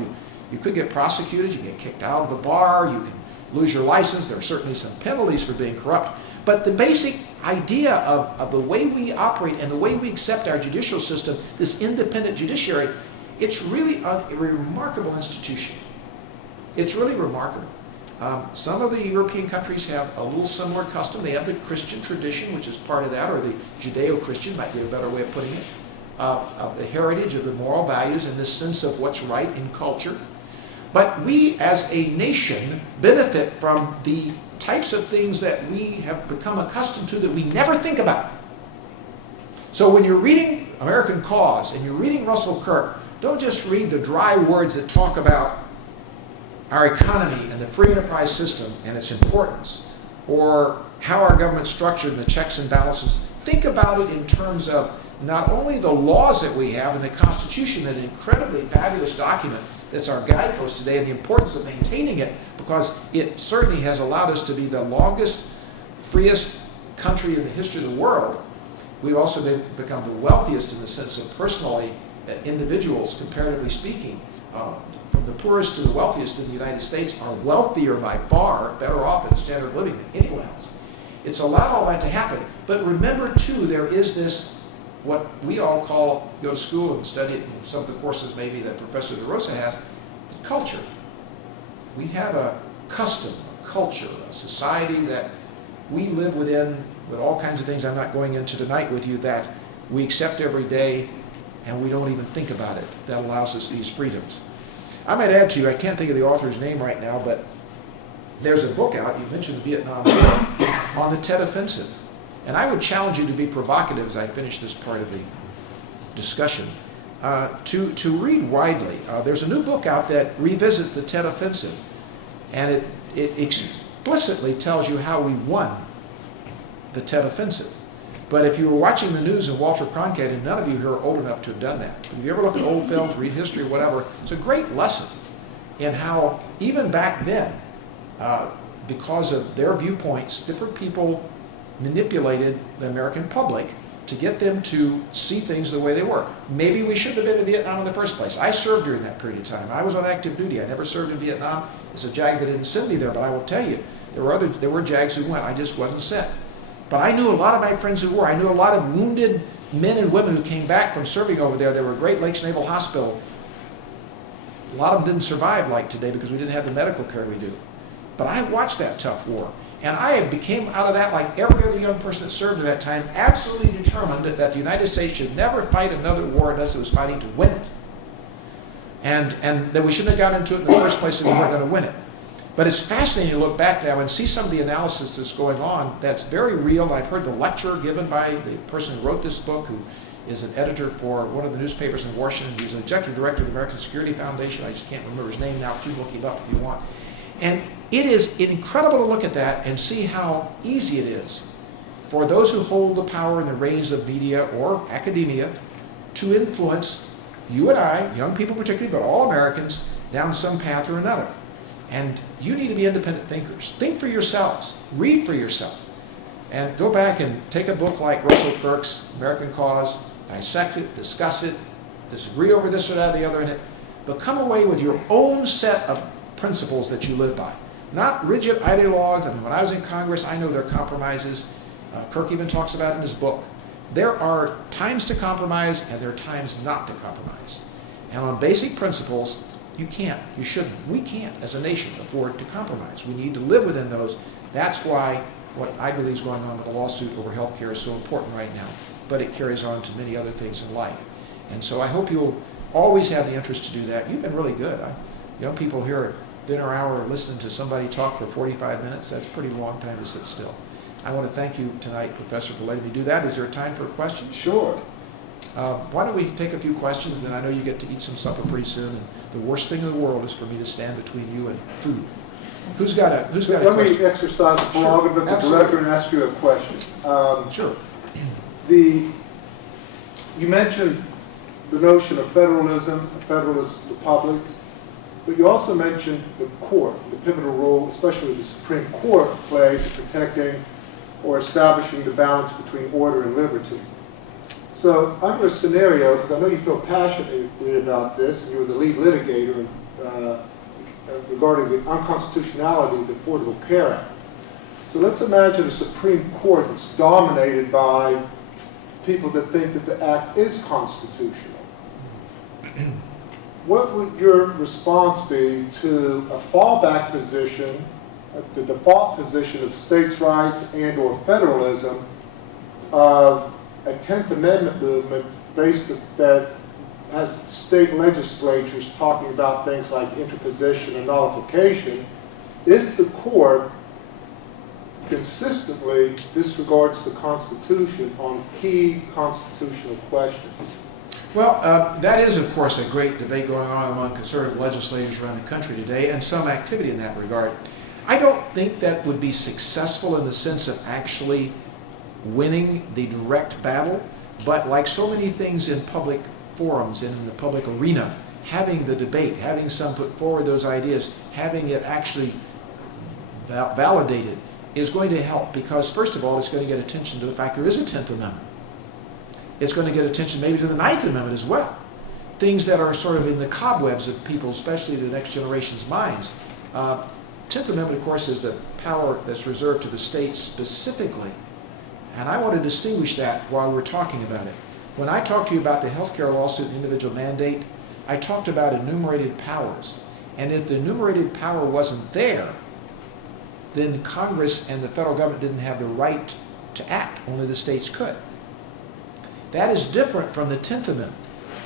you could get prosecuted, you get kicked out of the bar, you can lose your license. There are certainly some penalties for being corrupt. But the basic idea of the way we operate and the way we accept our judicial system, this independent judiciary, it's really a remarkable institution. It's really remarkable. Some of the European countries have a little similar custom. They have the Christian tradition, which is part of that, or the Judeo-Christian, might be a better way of putting it, of the heritage of the moral values and this sense of what's right in culture. But we, as a nation, benefit from the types of things that we have become accustomed to that we never think about. So when you're reading American Cause and you're reading Russell Kirk, don't just read the dry words that talk about our economy and the free enterprise system and its importance, or how our government's structured and the checks and balances. Think about it in terms of not only the laws that we have and the Constitution, that incredibly fabulous document that's our guidepost today, and the importance of maintaining it, because it certainly has allowed us to be the longest, freest country in the history of the world. We've also become the wealthiest in the sense of personally, individuals, comparatively speaking, from the poorest to the wealthiest in the United States are wealthier by far, better off in standard of living than anyone else. It's allowed all that to happen. But remember, too, there is this, what we all call, go to school and study it in some of the courses maybe that Professor DeRosa has, culture. We have a custom, a culture, a society that we live within with all kinds of things I'm not going into tonight with you that we accept every day and we don't even think about it. That allows us these freedoms. I might add to you, I can't think of the author's name right now, but there's a book out, you mentioned the Vietnam War, on the Tet Offensive. And I would challenge you to be provocative as I finish this part of the discussion, to read widely. There's a new book out that revisits the Tet Offensive, and it explicitly tells you how we won the Tet Offensive. But if you were watching the news of Walter Cronkite, and none of you here are old enough to have done that, if you ever look at old films, read history, or whatever, it's a great lesson in how, even back then, because of their viewpoints, different people manipulated the American public to get them to see things the way they were. Maybe we shouldn't have been in Vietnam in the first place. I served during that period of time. I was on active duty. I never served in Vietnam. It's a JAG that didn't send me there, but I will tell you, there were JAGs who went. I just wasn't sent. But I knew a lot of my friends who were. I knew a lot of wounded men and women who came back from serving over there. There were Great Lakes Naval Hospital. A lot of them didn't survive like today because we didn't have the medical care we do. But I watched that tough war. And I became out of that, like every other young person that served at that time, absolutely determined that the United States should never fight another war unless it was fighting to win it. And that we shouldn't have got into it in the first place if we weren't going to win it. But it's fascinating to look back now and see some of the analysis that's going on that's very real. I've heard the lecture given by the person who wrote this book, who is an editor for one of the newspapers in Washington. He's an executive director of the American Security Foundation. I just can't remember his name now. You can look him up if you want. And it is incredible to look at that and see how easy it is for those who hold the power in the reins of media or academia to influence you and I, young people particularly, but all Americans, down some path or another. And you need to be independent thinkers. Think for yourselves. Read for yourself. And go back and take a book like Russell Kirk's American Cause, dissect it, discuss it, disagree over this or that or the other in it, but come away with your own set of principles that you live by. Not rigid ideologues. I mean, when I was in Congress, I know there are compromises. Kirk even talks about it in his book. There are times to compromise and there are times not to compromise. And on basic principles, you can't, you shouldn't, we can't as a nation afford to compromise. We need to live within those. That's why what I believe is going on with the lawsuit over health care is so important right now. But it carries on to many other things in life. And so I hope you'll always have the interest to do that. You've been really good. Young people here at dinner hour listening to somebody talk for 45 minutes, that's a pretty long time to sit still. I want to thank you tonight, Professor, for letting me do that. Is there time for questions? Sure. Why don't we take a few questions, then I know you get to eat some supper pretty soon, and the worst thing in the world is for me to stand between you and food. Who's got a question? Let me exercise the prerogative of the Absolutely. director and ask you a question. Sure. You mentioned the notion of federalism, a federalist republic, but you also mentioned the court, the pivotal role, especially the Supreme Court plays in protecting or establishing the balance between order and liberty. So under a scenario, because I know you feel passionately about this, and you were the lead litigator regarding the unconstitutionality of the Affordable Care Act. So let's imagine a Supreme Court that's dominated by people that think that the act is constitutional. What would your response be to a fallback position, the default position of states' rights and or federalism of a 10th Amendment movement that has state legislatures talking about things like interposition and nullification, if the court consistently disregards the Constitution on key constitutional questions? Well, that is, of course, a great debate going on among conservative legislators around the country today, and some activity in that regard. I don't think that would be successful in the sense of actually winning the direct battle, but like so many things in public forums, in the public arena, having the debate, having some put forward those ideas, having it actually validated is going to help, because first of all, it's going to get attention to the fact there is a 10th Amendment. It's going to get attention maybe to the 9th Amendment as well. Things that are sort of in the cobwebs of people, especially the next generation's minds. 10th Amendment, of course, is the power that's reserved to the states specifically. And I want to distinguish that while we're talking about it. When I talked to you about the health care lawsuit and individual mandate, I talked about enumerated powers. And if the enumerated power wasn't there, then Congress and the federal government didn't have the right to act. Only the states could. That is different from the 10th Amendment,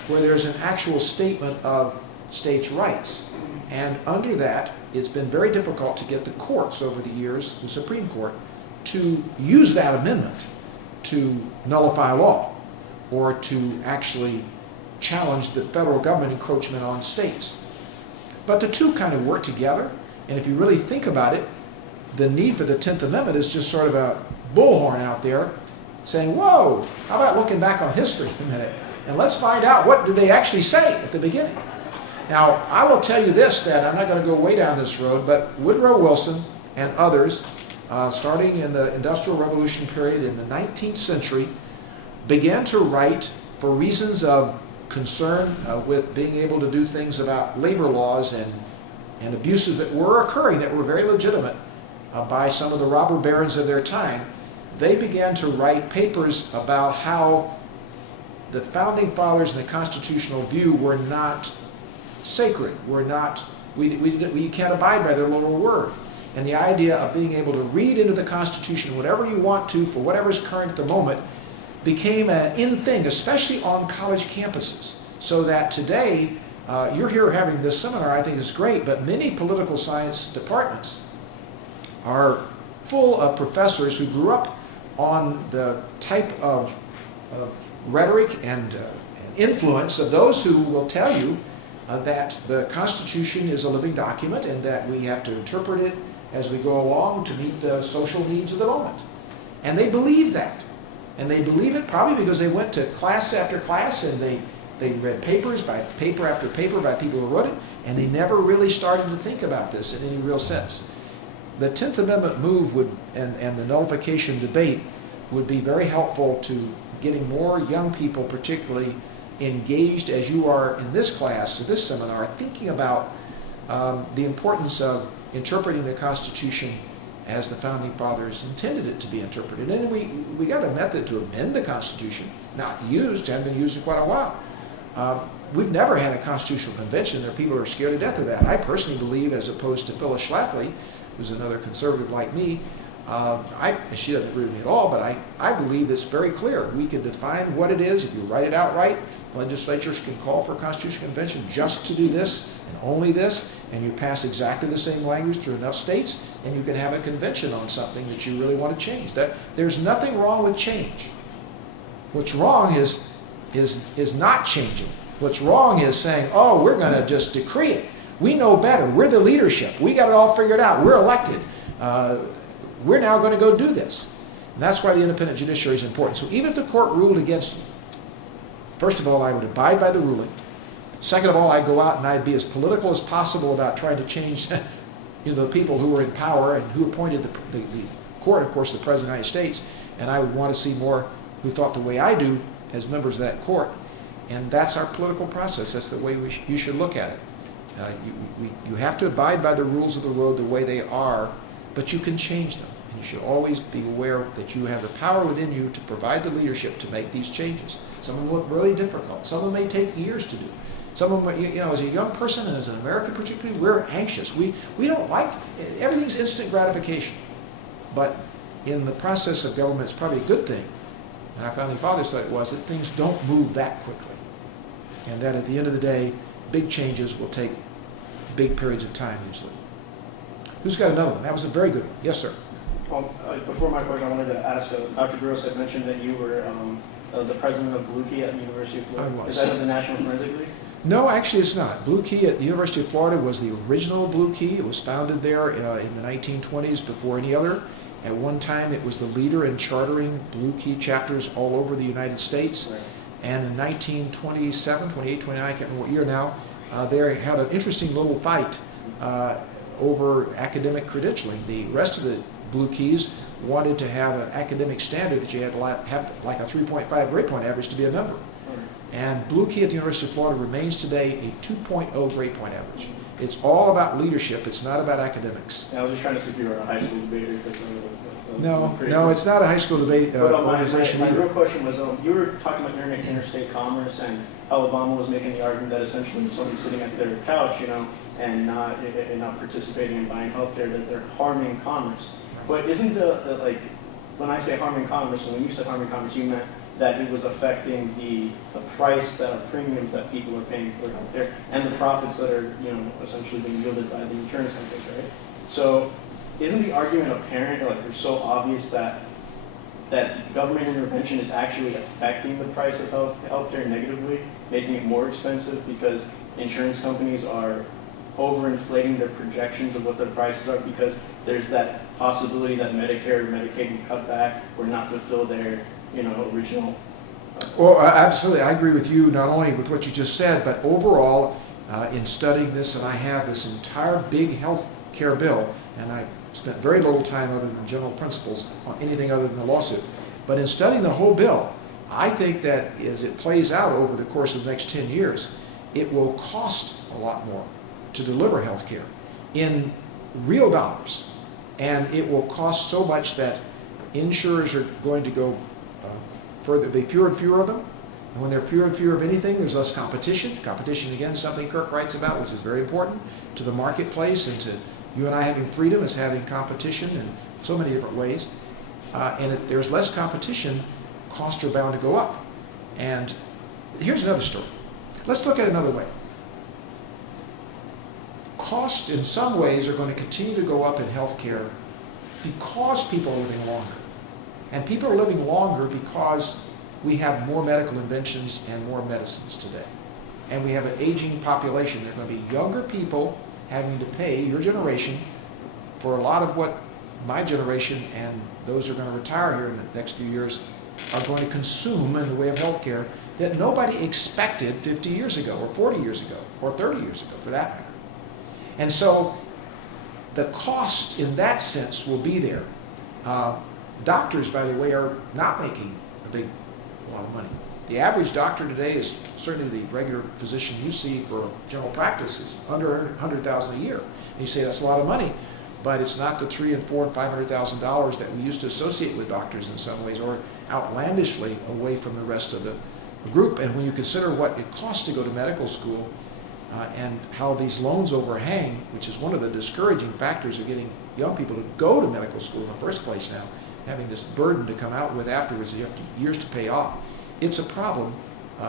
where there's an actual statement of states' rights. And under that, it's been very difficult to get the courts over the years, the Supreme Court, to use that amendment to nullify law or to actually challenge the federal government encroachment on states. But the two kind of work together, and if you really think about it, the need for the 10th Amendment is just sort of a bullhorn out there saying, whoa, how about looking back on history a minute, and let's find out what did they actually say at the beginning. Now, I will tell you this, that I'm not going to go way down this road, but Woodrow Wilson and others, starting in the Industrial Revolution period in the 19th century, began to write for reasons of concern with being able to do things about labor laws and abuses that were occurring that were very legitimate by some of the robber barons of their time. They began to write papers about how the founding fathers and the constitutional view were not sacred. We can't abide by their little word. And the idea of being able to read into the Constitution whatever you want to for whatever's current at the moment became an in thing, especially on college campuses. So that today, you're here having this seminar, I think is great, but many political science departments are full of professors who grew up on the type of rhetoric and influence of those who will tell you that the Constitution is a living document and that we have to interpret it as we go along to meet the social needs of the moment. And they believe that. And they believe it probably because they went to class after class and they read paper after paper by people who wrote it, and they never really started to think about this in any real sense. The 10th Amendment move and the nullification debate would be very helpful to getting more young people particularly engaged as you are in this class, this seminar, thinking about the importance of interpreting the Constitution as the Founding Fathers intended it to be interpreted. And we got a method to amend the Constitution, not used, hadn't been used in quite a while. We've never had a constitutional convention. There are people who are scared to death of that. I personally believe, as opposed to Phyllis Schlafly, who's another conservative like me, she doesn't agree with me at all, but I believe it's very clear. We can define what it is. If you write it out right, legislatures can call for a constitutional convention just to do this and only this, and you pass exactly the same language through enough states, and you can have a convention on something that you really want to change. There's nothing wrong with change. What's wrong is not changing. What's wrong is saying, oh, we're going to just decree it. We know better. We're the leadership. We got it all figured out. We're elected. We're now going to go do this. And that's why the independent judiciary is important. So even if the court ruled against me, first of all, I would abide by the ruling. Second of all, I'd go out and I'd be as political as possible about trying to change the people who were in power and who appointed the court, of course, the President of the United States. And I would want to see more who thought the way I do as members of that court. And that's our political process. That's the way you should look at it. You have to abide by the rules of the road the way they are, but you can change them. And you should always be aware that you have the power within you to provide the leadership to make these changes. Some of them look really difficult. Some of them may take years to do. Some of them, as a young person and as an American particularly, we're anxious. We don't like, everything's instant gratification. But in the process of government, it's probably a good thing, and our Founding Fathers thought it was, that things don't move that quickly. And that at the end of the day, big changes will take big periods of time usually. Who's got another one? That was a very good one. Yes, sir. Well, before my question, I wanted to ask, Dr. Gross had mentioned that you were the president of Blue Key at the University of Florida. I was. Is that of the National Forensic League? No, actually it's not. Blue Key at the University of Florida was the original Blue Key. It was founded there in the 1920s before any other. At one time it was the leader in chartering Blue Key chapters all over the United States. Right. And in 1927, 28, 29, I can't remember what year now, they had an interesting little fight over academic credentialing. The rest of the Blue Keys wanted to have an academic standard that you had to have like a 3.5 grade point average to be a member. And Blue Key at the University of Florida remains today a 2.0 grade point average. It's all about leadership. It's not about academics. Yeah, I was just trying to see if you were a high school debater. No, it's not a high school debate organization my either. real question was, you were talking about interstate commerce and how Obama was making the argument that essentially if somebody's sitting at their couch, and not participating in buying healthcare, that they're harming commerce. But isn't when I say harming commerce, and when you said harming commerce, you meant that it was affecting the price, the premiums that people are paying for healthcare, and the profits that are essentially being yielded by the insurance companies, right? So, isn't the argument apparent, or so obvious that government intervention is actually affecting the price of healthcare negatively, making it more expensive because insurance companies are overinflating their projections of what their prices are because there's that possibility that Medicare or Medicaid can cut back or not fulfill their original. Well, absolutely. I agree with you, not only with what you just said, but overall, in studying this, and I have this entire big health care bill, and I spent very little time other than general principles on anything other than the lawsuit. But in studying the whole bill, I think that as it plays out over the course of the next 10 years, it will cost a lot more to deliver health care in real dollars. And it will cost so much that insurers are going to go further, be fewer and fewer of them, And when there are fewer and fewer of anything, there's less competition. Competition, again, is something Kirk writes about, which is very important to the marketplace and to you and I having freedom is having competition in so many different ways. And if there's less competition, costs are bound to go up. And here's another story. Let's look at it another way. Costs in some ways are going to continue to go up in healthcare because people are living longer. And people are living longer because we have more medical inventions and more medicines today. And we have an aging population. There are going to be younger people having to pay, your generation, for a lot of what my generation and those who are going to retire here in the next few years are going to consume in the way of healthcare that nobody expected 50 years ago or 40 years ago or 30 years ago for that matter. And so the cost in that sense will be there. Doctors, by the way, are not making a lot of money. The average doctor today is certainly the regular physician you see for general practice is under $100,000 a year. And you say that's a lot of money, but it's not the $300,000 and $400,000 and $500,000 that we used to associate with doctors in some ways, or outlandishly away from the rest of the group. And when you consider what it costs to go to medical school and how these loans overhang, which is one of the discouraging factors of getting young people to go to medical school in the first place now, having this burden to come out with afterwards, you have years to pay off. It's a problem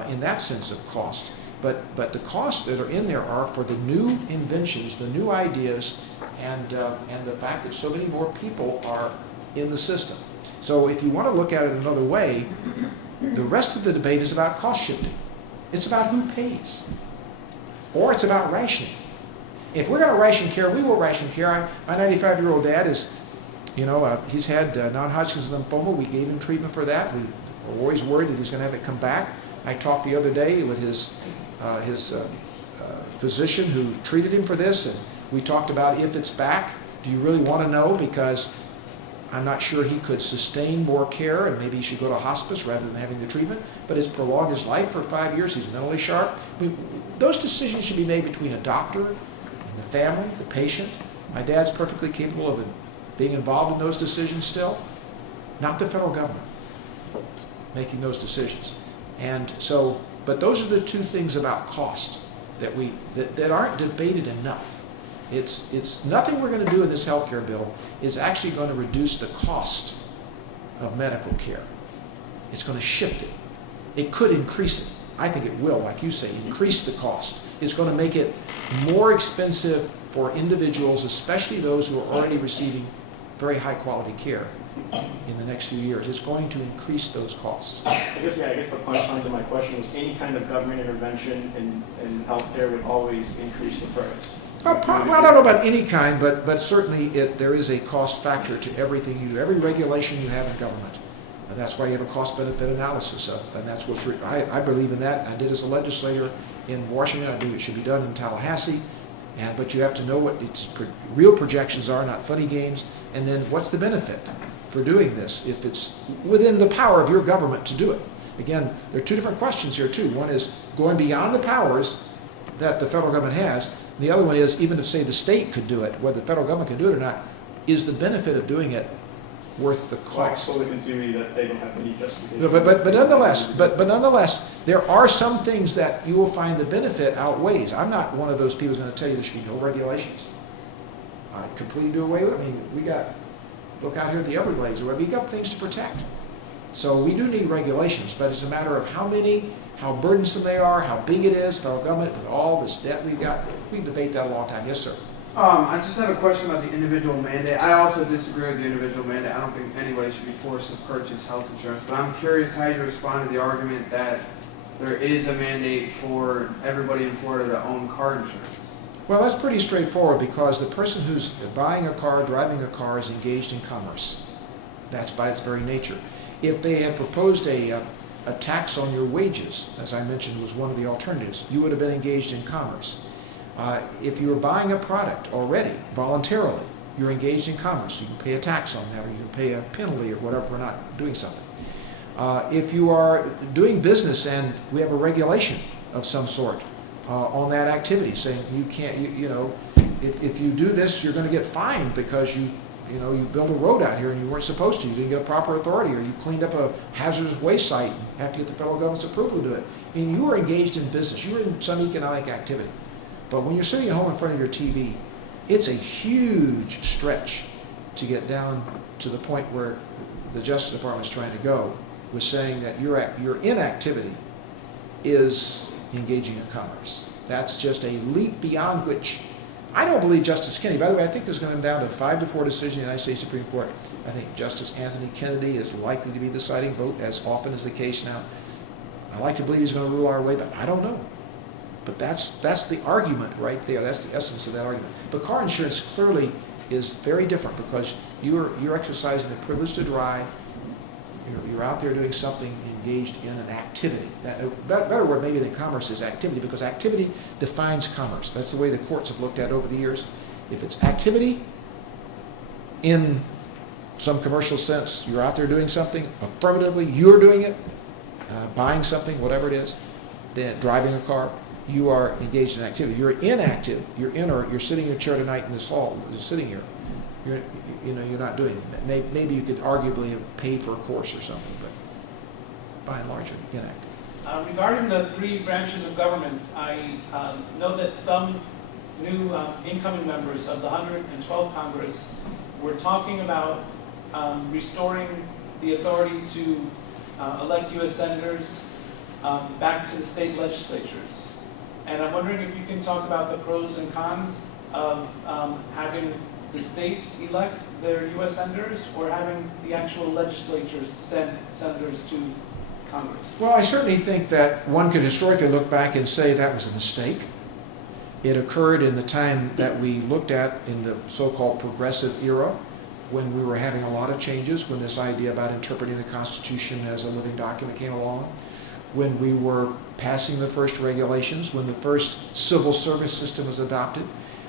in that sense of cost. But the costs that are in there are for the new inventions, the new ideas, and the fact that so many more people are in the system. So if you want to look at it another way, the rest of the debate is about cost shifting. It's about who pays. Or it's about rationing. If we're going to ration care, we will ration care. My 95-year-old dad is, he's had non-Hodgkin's lymphoma. We gave him treatment for that. We were always worried that he's going to have it come back. I talked the other day with his physician who treated him for this, and we talked about if it's back, do you really want to know? Because I'm not sure he could sustain more care, and maybe he should go to hospice rather than having the treatment, but it's prolonged his life for 5 years. He's mentally sharp. Those decisions should be made between a doctor and the family, the patient. My dad's perfectly capable of being involved in those decisions still, not the federal government making those decisions. And so, but those are the two things about cost that aren't debated enough. It's nothing we're going to do in this healthcare bill is actually going to reduce the cost of medical care. It's going to shift it. It could increase it. I think it will, like you say, increase the cost. It's going to make it more expensive for individuals, especially those who are already receiving very high quality care in the next few years. It's going to increase those costs. I guess the punchline to my question was any kind of government intervention in healthcare would always increase the price. Well, I don't know about any kind, but certainly there is a cost factor to everything you do, every regulation you have in government. And that's why you have a cost-benefit analysis and that's what's I believe in that. I did as a legislator in Washington. I believe it should be done in Tallahassee. But you have to know what its real projections are, not funny games. And then what's the benefit for doing this if it's within the power of your government to do it? Again, there are two different questions here too. One is going beyond the powers that the federal government has. The other one is, even if, say, the state could do it, whether the federal government can do it or not, is the benefit of doing it worth the cost? Well, I fully concede that they don't have any justification. No, but nonetheless, there are some things that you will find the benefit outweighs. I'm not one of those people who's going to tell you there should be no regulations. I completely do away with it. I mean, look out here at the Everglades, we got things to protect. So we do need regulations, but it's a matter of how many, how burdensome they are, how big it is, federal government, with all this debt we've got. We can debate that a long time. Yes, sir. I just have a question about the individual mandate. I also disagree with the individual mandate. I don't think anybody should be forced to purchase health insurance, but I'm curious how you respond to the argument that there is a mandate for everybody in Florida to own car insurance. Well, that's pretty straightforward because the person who's buying a car, driving a car is engaged in commerce. That's by its very nature. If they had proposed a tax on your wages, as I mentioned was one of the alternatives, you would have been engaged in commerce. If you're buying a product already, voluntarily, you're engaged in commerce. You can pay a tax on that, or you can pay a penalty or whatever for not doing something. If you are doing business and we have a regulation of some sort on that activity, saying you can't, if you do this, you're going to get fined because you you built a road out here and you weren't supposed to. You didn't get a proper authority, or you cleaned up a hazardous waste site and have to get the federal government's approval to do it. I mean, you were engaged in business. You were in some economic activity. But when you're sitting at home in front of your TV, it's a huge stretch to get down to the point where the Justice Department is trying to go, with saying that your inactivity is engaging in commerce. That's just a leap beyond which I don't believe Justice Kennedy. By the way, I think there's going to come down to a 5-4 decision in the United States Supreme Court. I think Justice Anthony Kennedy is likely to be the deciding vote, as often is the case now. I like to believe he's going to rule our way, but I don't know. But that's the argument right there. That's the essence of that argument. But car insurance clearly is very different, because you're exercising the privilege to drive. You're out there doing something, engaged in an activity. A better word maybe than commerce is activity, because activity defines commerce. That's the way the courts have looked at it over the years. If it's activity in some commercial sense, you're out there doing something, affirmatively, you're doing it, buying something, whatever it is, then driving a car, you are engaged in activity. You're inactive, you're sitting in your chair tonight in this hall, just sitting here. You're not doing it. Maybe you could arguably have paid for a course or something, but by and large, you're inactive. Regarding the 3 branches of government, I know that some new incoming members of the 112th Congress were talking about restoring the authority to elect U.S. senators back to the state legislatures. And I'm wondering if you can talk about the pros and cons of having the states elect their U.S. senators, or having the actual legislatures send senators to Congress. Well, I certainly think that one could historically look back and say that was a mistake. It occurred in the time that we looked at in the so-called progressive era, when we were having a lot of changes, when this idea about interpreting the Constitution as a living document came along, when we were passing the first regulations, when the first civil service system was adopted,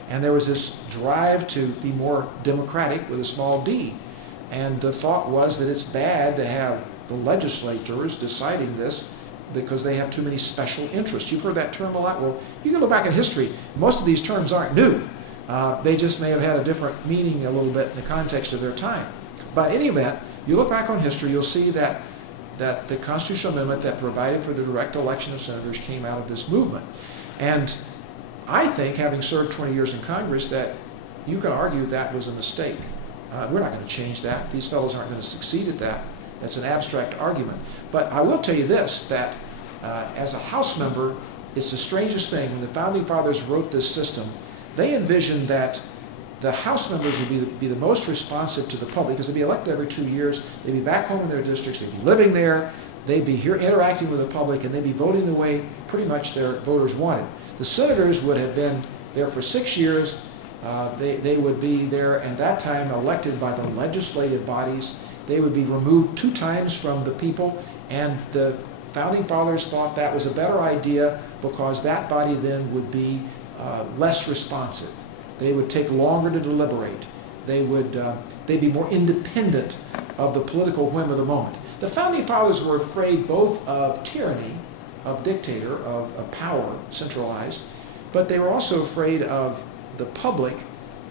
and there was this drive to be more democratic with a small d. And the thought was that it's bad to have the legislators deciding this because they have too many special interests. You've heard that term a lot. Well, you can look back in history. Most of these terms aren't new. They just may have had a different meaning a little bit in the context of their time. But in any event, you look back on history, you'll see that the constitutional amendment that provided for the direct election of senators came out of this movement. And I think, having served 20 years in Congress, that you can argue that was a mistake. We're not going to change that. These fellows aren't going to succeed at that. That's an abstract argument. But I will tell you this, that as a House member, it's the strangest thing. When the Founding Fathers wrote this system, they envisioned that the House members would be the most responsive to the public, because they'd be elected every 2 years, they'd be back home in their districts, they'd be living there, they'd be here interacting with the public, and they'd be voting the way pretty much their voters wanted. The senators would have been there for 6 years. They would be there, and that time elected by the legislative bodies. They would be removed 2 times from the people, and the Founding Fathers thought that was a better idea, because that body then would be less responsive. They would take longer to deliberate. They'd be more independent of the political whim of the moment. The Founding Fathers were afraid both of tyranny, of dictator, of power centralized, but they were also afraid of the public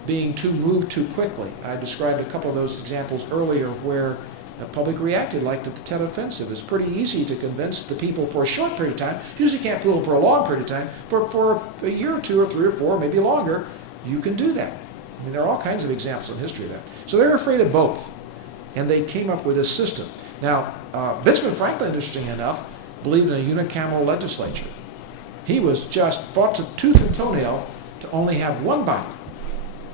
being moved too quickly. I described a couple of those examples earlier where the public reacted, like the Tet Offensive. It's pretty easy to convince the people for a short period of time. You usually can't fool them for a long period of time. For a year or 2 or 3 or 4, maybe longer, you can do that. I mean, there are all kinds of examples in history of that. So they're afraid of both, and they came up with this system. Now, Benjamin Franklin, interesting enough, believed in a unicameral legislature. He was just fought to tooth and toenail to only have one body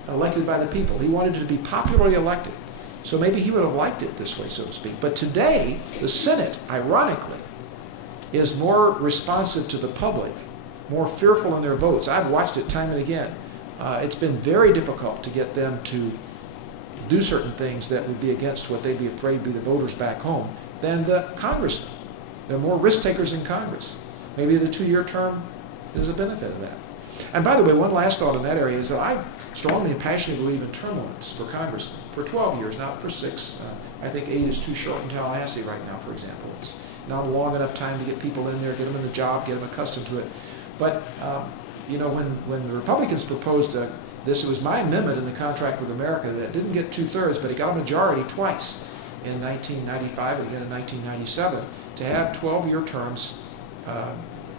elected by the people. He wanted it to be popularly elected. So maybe he would have liked it this way, so to speak. But today, the Senate, ironically, is more responsive to the public, more fearful in their votes. I've watched it time and again. It's been very difficult to get them to do certain things that would be against what they'd be afraid would be the voters back home than the congressmen. There are more risk takers in Congress. Maybe the 2-year term is a benefit of that. And by the way, one last thought in that area is that I strongly and passionately believe in term limits for congressmen for 12 years, not for 6. I think 8 is too short in Tallahassee right now, for example. It's not a long enough time to get people in there, get them in the job, get them accustomed to it. But when the Republicans proposed this was my amendment in the contract with America that didn't get 2/3, but it got a majority twice in 1995 and again in 1997 to have 12-year terms,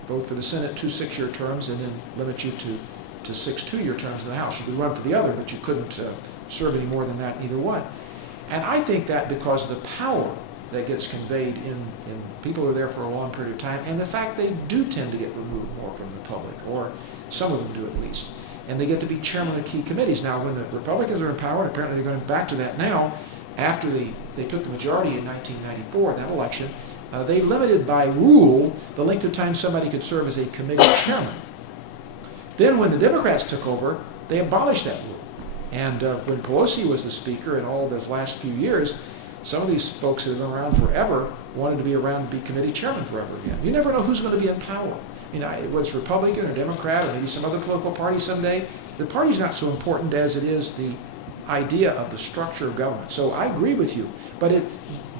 vote for the Senate 2 6-year terms, and then limit you to 6 2-year terms in the House. You could run for the other, but you couldn't serve any more than that in either one. And I think that because of the power that gets conveyed in people who are there for a long period of time, and the fact they do tend to get removed more from the public, or some of them do at least, and they get to be chairman of key committees. Now, when the Republicans are in power, and apparently they're going back to that now, after they took the majority in 1994, that election, they limited by rule the length of time somebody could serve as a committee chairman. Then when the Democrats took over, they abolished that rule. And when Pelosi was the speaker in all those last few years, some of these folks that have been around forever wanted to be around to be committee chairman forever again. You never know who's going to be in power. Whether it's Republican or Democrat or maybe some other political party someday, the party's not so important as it is the idea of the structure of government. So I agree with you, but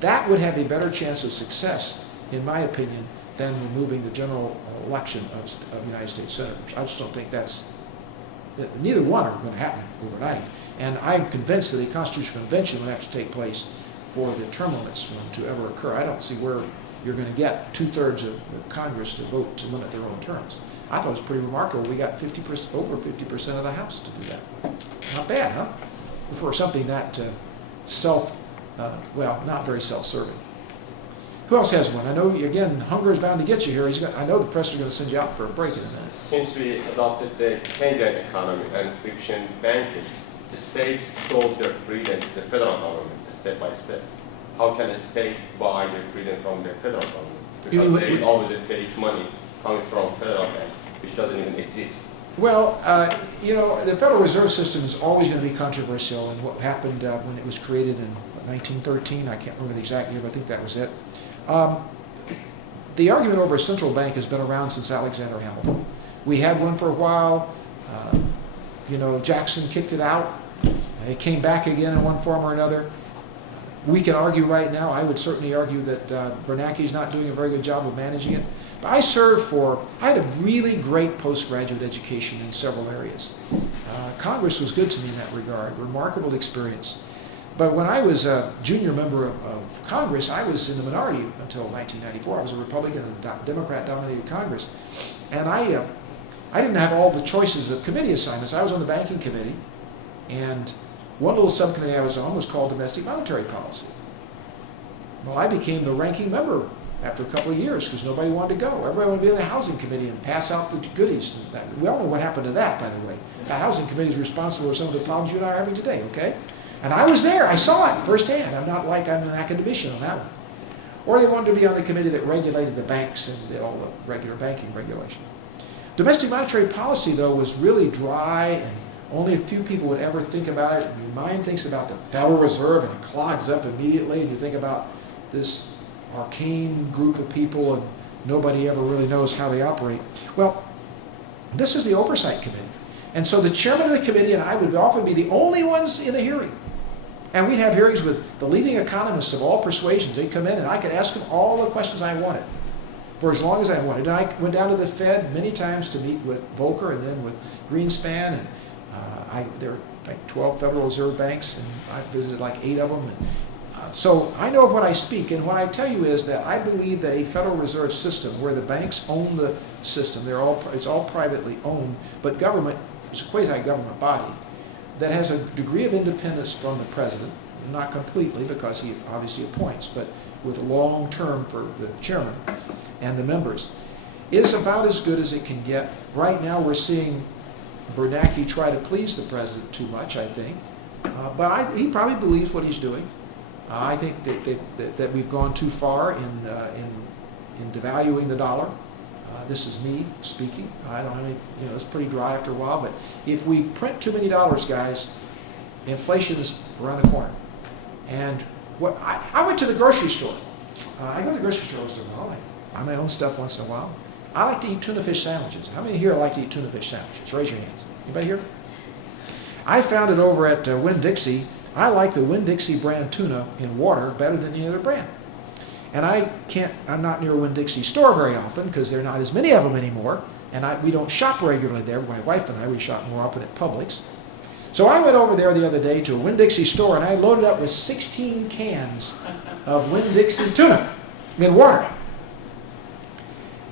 that would have a better chance of success, in my opinion, than removing the general election of United States senators. I just don't think neither one are going to happen overnight. And I'm convinced that a constitutional convention would have to take place for the term limits one to ever occur. I don't see where you're going to get 2/3 of Congress to vote to limit their own terms. I thought it was pretty remarkable. We got over 50% of the House to do that. Not bad, huh? For something that not very self-serving. Who else has one? I know, again, hunger is bound to get you here. I know the press is going to send you out for a break in a minute. Since we adopted the Keynesian economy and friction banking, the states sold their freedom to the federal government step by step. How can a state buy their freedom from the federal government? Because they always take money coming from federal bank, which doesn't even exist. Well, the Federal Reserve System is always going to be controversial, and what happened when it was created in 1913, I can't remember the exact year, but I think that was it. The argument over a central bank has been around since Alexander Hamilton. We had one for a while. Jackson kicked it out. It came back again in one form or another. We can argue right now, I would certainly argue that Bernanke's not doing a very good job of managing it. But I had a really great postgraduate education in several areas. Congress was good to me in that regard, remarkable experience. But when I was a junior member of Congress, I was in the minority until 1994. I was a Republican and Democrat-dominated Congress. And I didn't have all the choices of committee assignments. I was on the banking committee, and one little subcommittee I was on was called Domestic Monetary Policy. Well, I became the ranking member after a couple of years because nobody wanted to go. Everybody wanted to be on the housing committee and pass out the goodies. We all know what happened to that, by the way. The housing committee is responsible for some of the problems you and I are having today, okay? And I was there. I saw it firsthand. I'm not like I'm an academician on that one. Or they wanted to be on the committee that regulated the banks and did all the regular banking regulation. Domestic monetary policy, though, was really dry, and only a few people would ever think about it. Your mind thinks about the Federal Reserve, and it clogs up immediately, and you think about this arcane group of people, and nobody ever really knows how they operate. Well, this is the Oversight Committee. And so the chairman of the committee and I would often be the only ones in a hearing. And we'd have hearings with the leading economists of all persuasions. They'd come in, and I could ask them all the questions I wanted for as long as I wanted. And I went down to the Fed many times to meet with Volcker and then with Greenspan. And there are like 12 Federal Reserve banks, and I visited like 8 of them. And, so I know of what I speak. And what I tell you is that I believe that a Federal Reserve system where the banks own the system, it's all privately owned, but government is a quasi-government body that has a degree of independence from the president, not completely because he obviously appoints, but with a long term for the chairman and the members, is about as good as it can get. Right now we're seeing Bernanke try to please the president too much, I think, but he probably believes what he's doing. I think that we've gone too far in devaluing the dollar. This is me speaking. I don't have any, it's pretty dry after a while, but if we print too many dollars, guys, inflation is around the corner. And I went to the grocery store. I go to the grocery store once in a while. I buy my own stuff once in a while. I like to eat tuna fish sandwiches. How many here like to eat tuna fish sandwiches? Raise your hands. Anybody here? I found it over at Winn-Dixie. I like the Winn-Dixie brand tuna in water better than any other brand. And I'm not near a Winn-Dixie store very often because there are not as many of them anymore. And we don't shop regularly there. My wife and I, we shop more often at Publix. So I went over there the other day to a Winn-Dixie store, and I loaded up with 16 cans of Winn-Dixie tuna in water.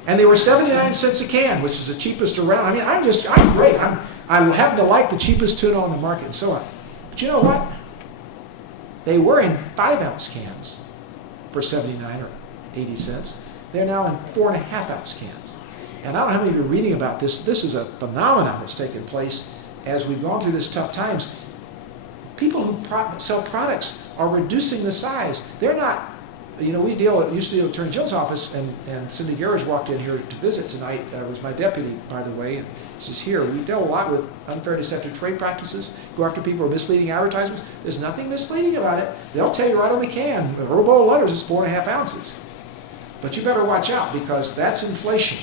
And they were 79 cents a can, which is the cheapest around. I mean, I'm great. I happen to like the cheapest tuna on the market and so on. But you know what? They were in 5-ounce cans for 79 or 80 cents. They're now in 4.5-ounce cans. And I don't know how many of you are reading about this. This is a phenomenon that's taken place as we've gone through this tough times. People who sell products are reducing the size. They're not, you know, we used to deal with Attorney General's office, and Cindy Garage walked in here to visit tonight. Was my deputy, by the way, and she's here. We deal a lot with unfair deceptive trade practices, go after people who are misleading advertisements. There's nothing misleading about it. They'll tell you right on the can, the robo letters is 4.5 ounces. But you better watch out, because that's inflation.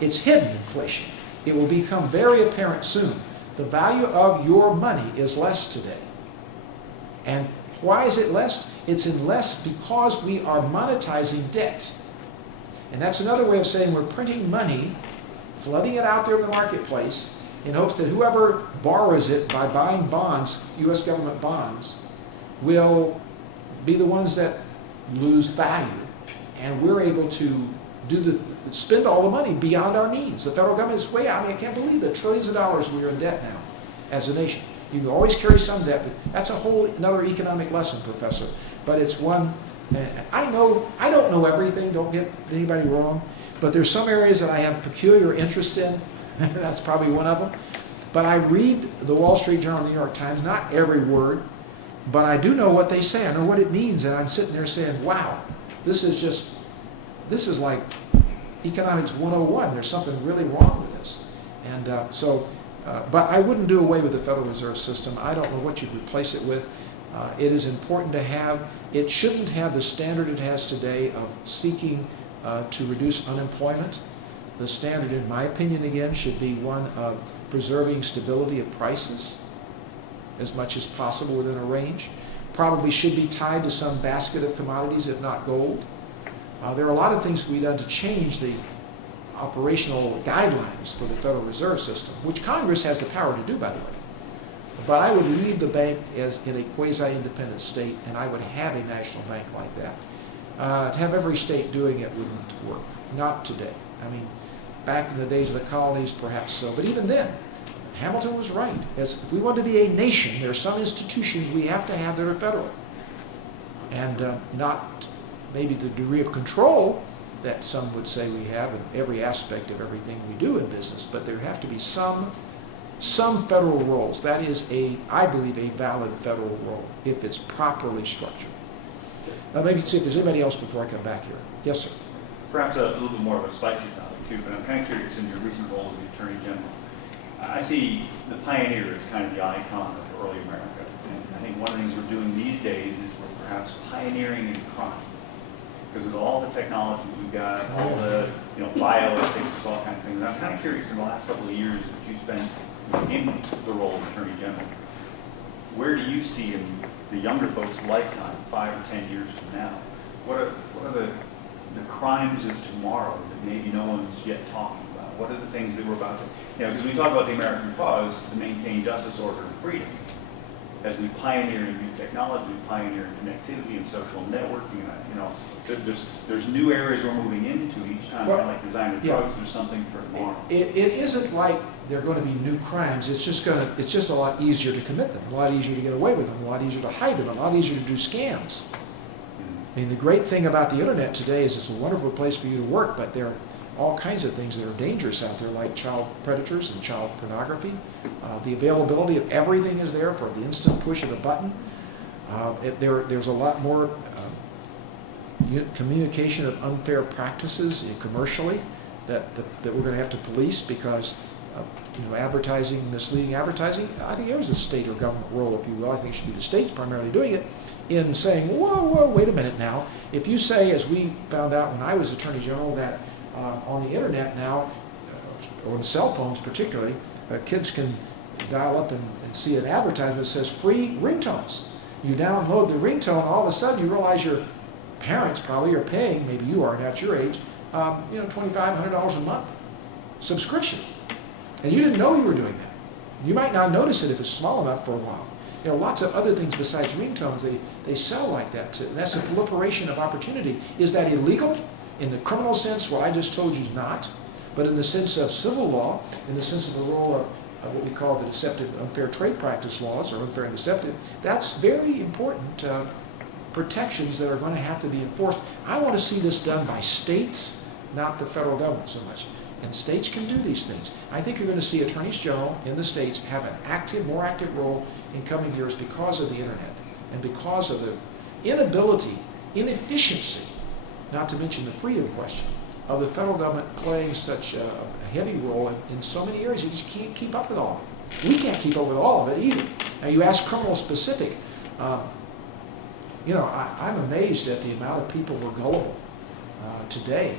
It's hidden inflation. It will become very apparent soon. The value of your money is less today. And why is it less? It's in less because we are monetizing debt. And that's another way of saying we're printing money, flooding it out there in the marketplace in hopes that whoever borrows it by buying bonds, U.S. government bonds, will be the ones that lose value. And we're able to spend all the money beyond our means. The federal government is way out. I mean, I can't believe the trillions of dollars we are in debt now as a nation. You can always carry some debt, but that's a whole another economic lesson, Professor. But it's one, I don't know everything, don't get anybody wrong, but there's some areas that I have peculiar interest in. That's probably one of them. But I read the Wall Street Journal and the New York Times, not every word, but I do know what they say. I know what it means, and I'm sitting there saying, wow, this is like economics 101. There's something really wrong with this. And but I wouldn't do away with the Federal Reserve System. I don't know what you'd replace it with. It is important to have, it shouldn't have the standard it has today of seeking to reduce unemployment. The standard, in my opinion, again, should be one of preserving stability of prices as much as possible within a range. Probably should be tied to some basket of commodities, if not gold. There are a lot of things to be done to change the operational guidelines for the Federal Reserve System, which Congress has the power to do, by the way. But I would leave the bank as in a quasi-independent state, and I would have a national bank like that. To have every state doing it wouldn't work. Not today. I mean, back in the days of the colonies, perhaps so. But even then, Hamilton was right. If we want to be a nation, there are some institutions we have to have that are federal. And not maybe the degree of control that some would say we have in every aspect of everything we do in business, but there have to be some federal roles. That is, I believe, a valid federal role if it's properly structured. Maybe see if there's anybody else before I come back here. Yes, sir. Perhaps a little bit more of a spicy topic too, but I'm kind of curious in your recent role as the Attorney General. I see the pioneer as kind of the icon of early America. And I think one of the things we're doing these days is we're perhaps pioneering in crime. Because with all the technology we've got, all the bioethics, all kinds of things. And I'm kind of curious, in the last couple of years that you spent in the role of Attorney General, where do you see in the younger folks' lifetime, 5 or 10 years from now, what are the crimes of tomorrow that maybe no one's yet talking about? What are the things that we're about to, because when we talk about the American cause to maintain justice, order, and freedom, as we pioneer in new technology, we pioneer in connectivity and social networking, there's new areas we're moving into each time, kind of like design of drugs, there's something for tomorrow. It isn't like they're going to be new crimes. It's just a lot easier to commit them, a lot easier to get away with them, a lot easier to hide them, a lot easier to do scams. I mean, the great thing about the internet today is it's a wonderful place for you to work, but there are all kinds of things that are dangerous out there, like child predators and child pornography. The availability of everything is there for the instant push of a button. There's a lot more communication of unfair practices commercially that we're going to have to police because advertising, misleading advertising. I think there's a state or government role, if you will. I think it should be the states primarily doing it, in saying, whoa, wait a minute now. If you say, as we found out when I was Attorney General, that on the internet now, or on cell phones particularly, kids can dial up and see an advertisement that says free ringtones. You download the ringtone, all of a sudden you realize your parents probably are paying, maybe you are at your age, $2,500 a month subscription. And you didn't know you were doing that. You might not notice it if it's small enough for a while. There are lots of other things besides ringtones they sell like that. And that's a proliferation of opportunity. Is that illegal? In the criminal sense, what I just told you is not. But in the sense of civil law, in the sense of the role of what we call the deceptive unfair trade practice laws, or unfair and deceptive, that's very important protections that are going to have to be enforced. I want to see this done by states, not the federal government so much. And states can do these things. I think you're going to see attorneys general in the states have an active, more active role in coming years because of the internet and because of the inability, inefficiency, not to mention the freedom question, of the federal government playing such a heavy role in so many areas. You just can't keep up with all of it. We can't keep up with all of it either. Now you ask criminal specific. I'm amazed at the amount of people who are gullible today.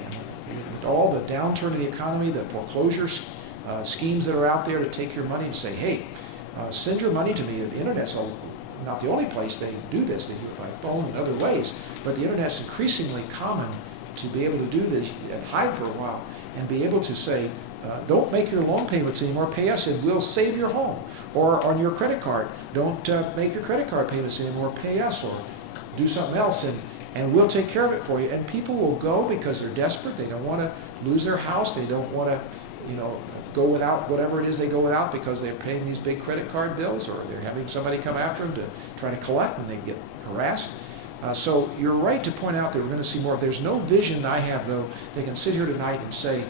With all the downturn of the economy, the foreclosures, schemes that are out there to take your money and say, hey, send your money to me. The internet's not the only place they do this. They do it by phone and other ways. But the internet's increasingly common to be able to do this and hide for a while and be able to say, don't make your loan payments anymore, pay us and we'll save your home. Or on your credit card, don't make your credit card payments anymore, pay us, or do something else and we'll take care of it for you. And people will go because they're desperate. They don't want to lose their house. They don't want to, go without whatever it is they go without because they're paying these big credit card bills, or they're having somebody come after them to try to collect and they get harassed. So you're right to point out that we're going to see more. There's no vision I have, though, that can sit here tonight and say,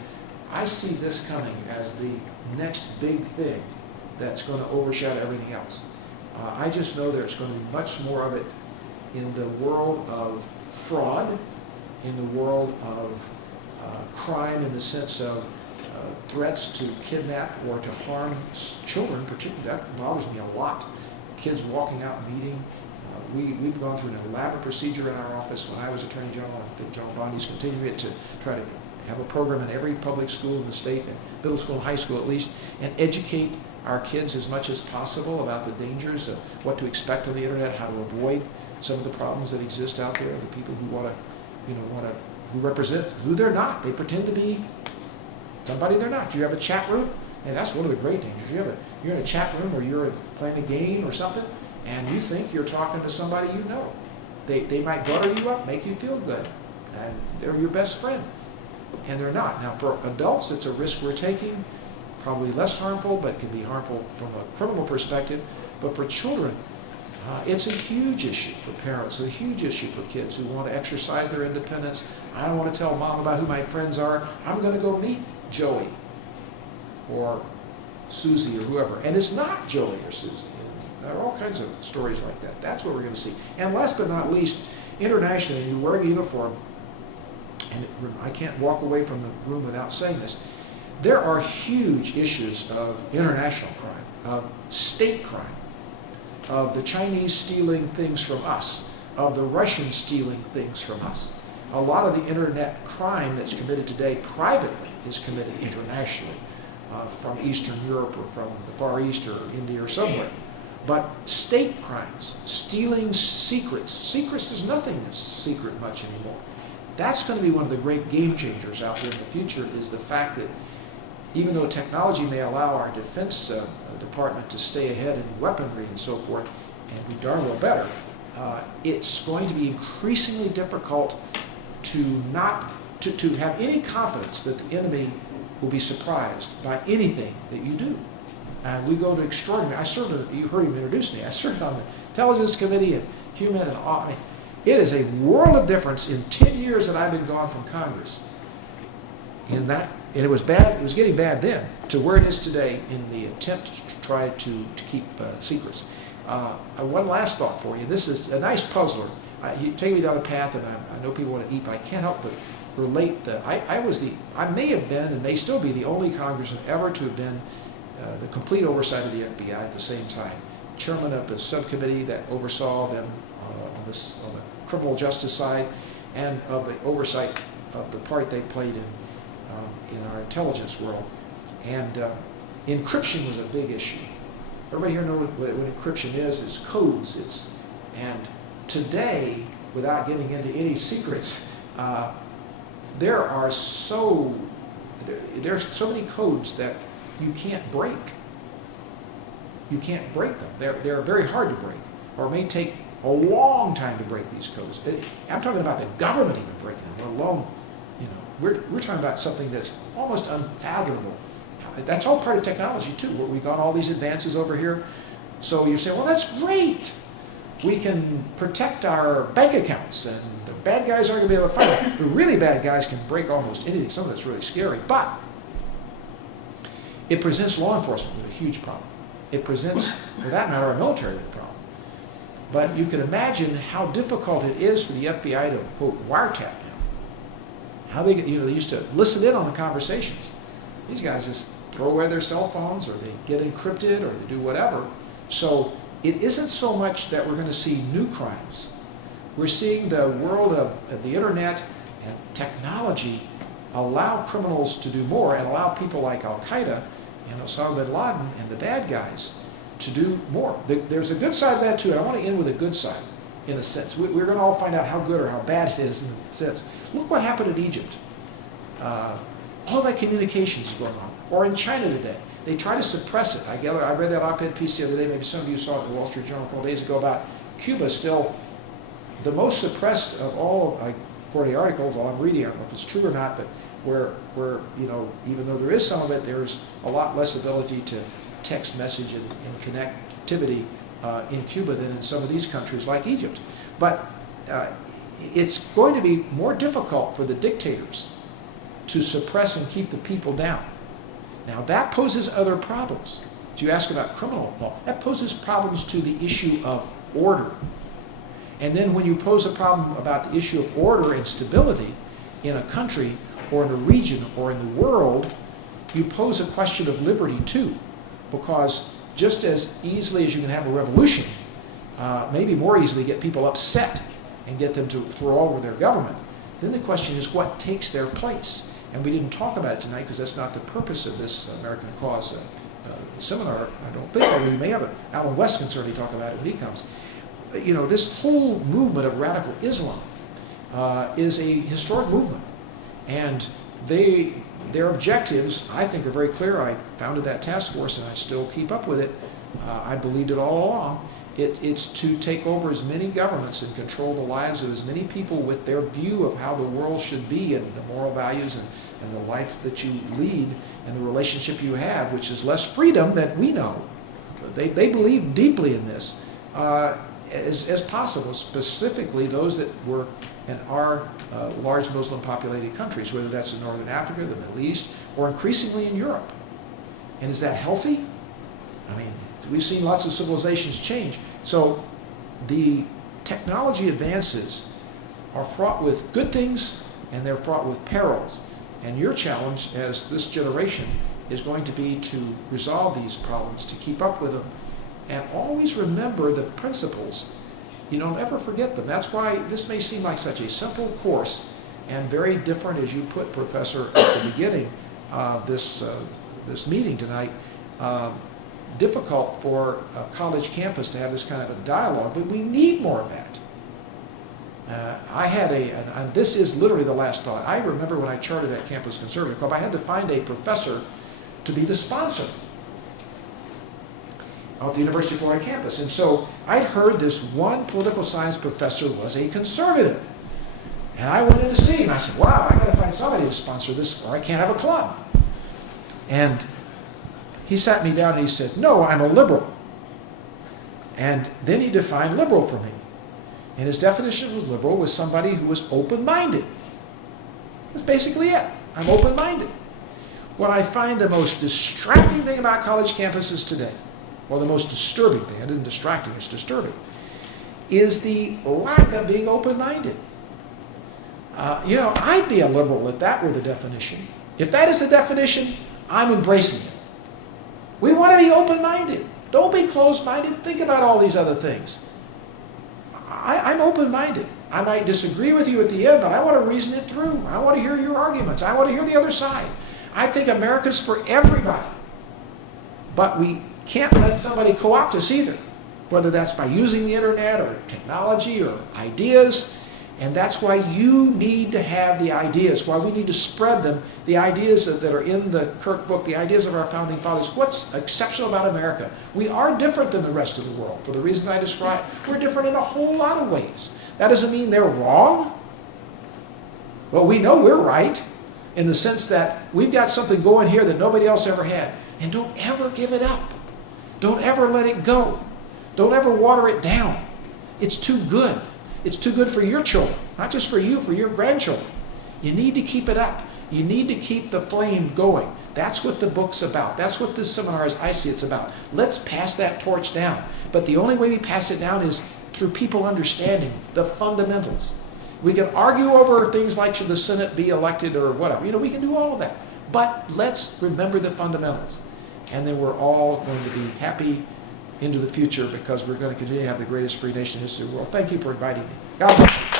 I see this coming as the next big thing that's going to overshadow everything else. I just know there's going to be much more of it in the world of fraud, in the world of crime in the sense of threats to kidnap or to harm children, particularly. That bothers me a lot. Kids walking out meeting. We've gone through an elaborate procedure in our office when I was Attorney General. I think John Bondi's continuing it to try to have a program in every public school in the state, middle school and high school at least, and educate our kids as much as possible about the dangers of what to expect on the internet, how to avoid some of the problems that exist out there, the people who who represent who they're not. They pretend to be somebody they're not. Do you have a chat room? And that's one of the great dangers. You're in a chat room or you're playing a game or something, and you think you're talking to somebody you know. They might butter you up, make you feel good, and they're your best friend. And they're not. Now, for adults, it's a risk we're taking, probably less harmful, but it can be harmful from a criminal perspective. But for children, it's a huge issue for parents, a huge issue for kids who want to exercise their independence. I don't want to tell mom about who my friends are. I'm going to go meet Joey or Susie or whoever. And it's not Joey or Susie. There are all kinds of stories like that. That's what we're going to see. And last but not least, internationally, you wear a uniform, and I can't walk away from the room without saying this, there are huge issues of international crime, of state crime, of the Chinese stealing things from us, of the Russians stealing things from us. A lot of the internet crime that's committed today privately is committed internationally, from Eastern Europe or from the Far East or India or somewhere. But state crimes, stealing secrets, there's nothing that's secret much anymore. That's going to be one of the great game changers out there in the future, is the fact that even though technology may allow our defense department to stay ahead in weaponry and so forth, and be darn well better, it's going to be increasingly difficult to have any confidence that the enemy will be surprised by anything that you do. And we go to extraordinary. You heard him introduce me. I served on the Intelligence Committee and Human and all. It is a world of difference in 10 years that I've been gone from Congress. In that, and it was bad. It was getting bad then, to where it is today in the attempt to try to keep secrets. One last thought for you. This is a nice puzzler. You take me down a path, and I know people want to eat, but I can't help but relate that I may have been and may still be the only congressman ever to have been the complete oversight of the FBI at the same time. Chairman of the subcommittee that oversaw them on the criminal justice side, and of the oversight of the part they played in our intelligence world. And encryption was a big issue. Everybody here knows what encryption is. It's codes. And today, without getting into any secrets, there's so many codes that you can't break. you can't break them. They're very hard to break, or it may take a long time to break these codes. I'm talking about the government even breaking them, let alone, we're talking about something that's almost unfathomable. That's all part of technology too, where we've got all these advances over here. So you say, well, that's great. We can protect our bank accounts, and the bad guys aren't going to be able to fight it. The really bad guys can break almost anything. Some of that's really scary, but it presents law enforcement with a huge problem. It presents, for that matter, our military with a problem. But you can imagine how difficult it is for the FBI to, quote, wiretap now. How they used to listen in on the conversations. These guys just throw away their cell phones, or they get encrypted, or they do whatever. So it isn't so much that we're going to see new crimes. We're seeing the world of the internet and technology allow criminals to do more, and allow people like Al-Qaeda and Osama bin Laden and the bad guys to do more. There's a good side of that too, and I want to end with a good side, in a sense. We're going to all find out how good or how bad it is in a sense. Look what happened in Egypt. All that communications is going on. Or in China today. They try to suppress it. I read that op-ed piece the other day, maybe some of you saw it in the Wall Street Journal a couple days ago, about Cuba still the most suppressed of all, according to the articles, all I'm reading, I don't know if it's true or not, but where even though there is some of it, there's a lot less ability to text message and connectivity in Cuba than in some of these countries like Egypt. But it's going to be more difficult for the dictators to suppress and keep the people down. Now that poses other problems. You ask about criminal law. That poses problems to the issue of order. And then when you pose a problem about the issue of order and stability in a country or in a region or in the world, you pose a question of liberty too. Because just as easily as you can have a revolution, maybe more easily get people upset and get them to throw over their government, then the question is what takes their place? And we didn't talk about it tonight because that's not the purpose of this American Cause seminar, I don't think, although we may have it. Alan West can certainly talk about it when he comes. This whole movement of radical Islam is a historic movement. And their objectives, I think, are very clear. I founded that task force and I still keep up with it. I believed it all along. It's to take over as many governments and control the lives of as many people with their view of how the world should be and the moral values and the life that you lead and the relationship you have, which is less freedom than we know. They believe deeply in this as possible, specifically those that were and are large Muslim populated countries, whether that's in Northern Africa, the Middle East, or increasingly in Europe. And is that healthy? I mean, we've seen lots of civilizations change. So the technology advances are fraught with good things and they're fraught with perils. And your challenge as this generation is going to be to resolve these problems, to keep up with them, and always remember the principles. Don't ever forget them. That's why this may seem like such a simple course and very different, as you put, Professor, at the beginning of this meeting tonight. Difficult for a college campus to have this kind of a dialogue, but we need more of that. I had and this is literally the last thought. I remember when I chartered that Campus Conservative Club, I had to find a professor to be the sponsor at the University of Florida campus. And so I'd heard this one political science professor was a conservative. And I went in to see him. I said, wow, I got to find somebody to sponsor this or I can't have a club. And he sat me down and he said, no, I'm a liberal. And then he defined liberal for me. And his definition of liberal was somebody who was open-minded. That's basically it. I'm open-minded. What I find the most distracting thing about college campuses today, or the most disturbing thing, I didn't distracting, it's disturbing, is the lack of being open-minded. I'd be a liberal if that were the definition. If that is the definition, I'm embracing it. We want to be open-minded. Don't be closed-minded. Think about all these other things. I'm open-minded. I might disagree with you at the end, but I want to reason it through. I want to hear your arguments. I want to hear the other side. I think America's for everybody. But we can't let somebody co-opt us either, whether that's by using the internet or technology or ideas. And that's why you need to have the ideas, why we need to spread them, the ideas that are in the Kirk book, the ideas of our founding fathers. What's exceptional about America? We are different than the rest of the world for the reasons I described. We're different in a whole lot of ways. That doesn't mean they're wrong, but we know we're right in the sense that we've got something going here that nobody else ever had. And don't ever give it up. Don't ever let it go. Don't ever water it down. It's too good. It's too good for your children, not just for you, for your grandchildren. You need to keep it up. You need to keep the flame going. That's what the book's about. That's what this seminar, as I see it's about. Let's pass that torch down. But the only way we pass it down is through people understanding the fundamentals. We can argue over things like should the Senate be elected or whatever. You know, we can do all of that. But let's remember the fundamentals. And then we're all going to be happy into the future because we're going to continue to have the greatest free nation in history of the world. Thank you for inviting me. God bless you.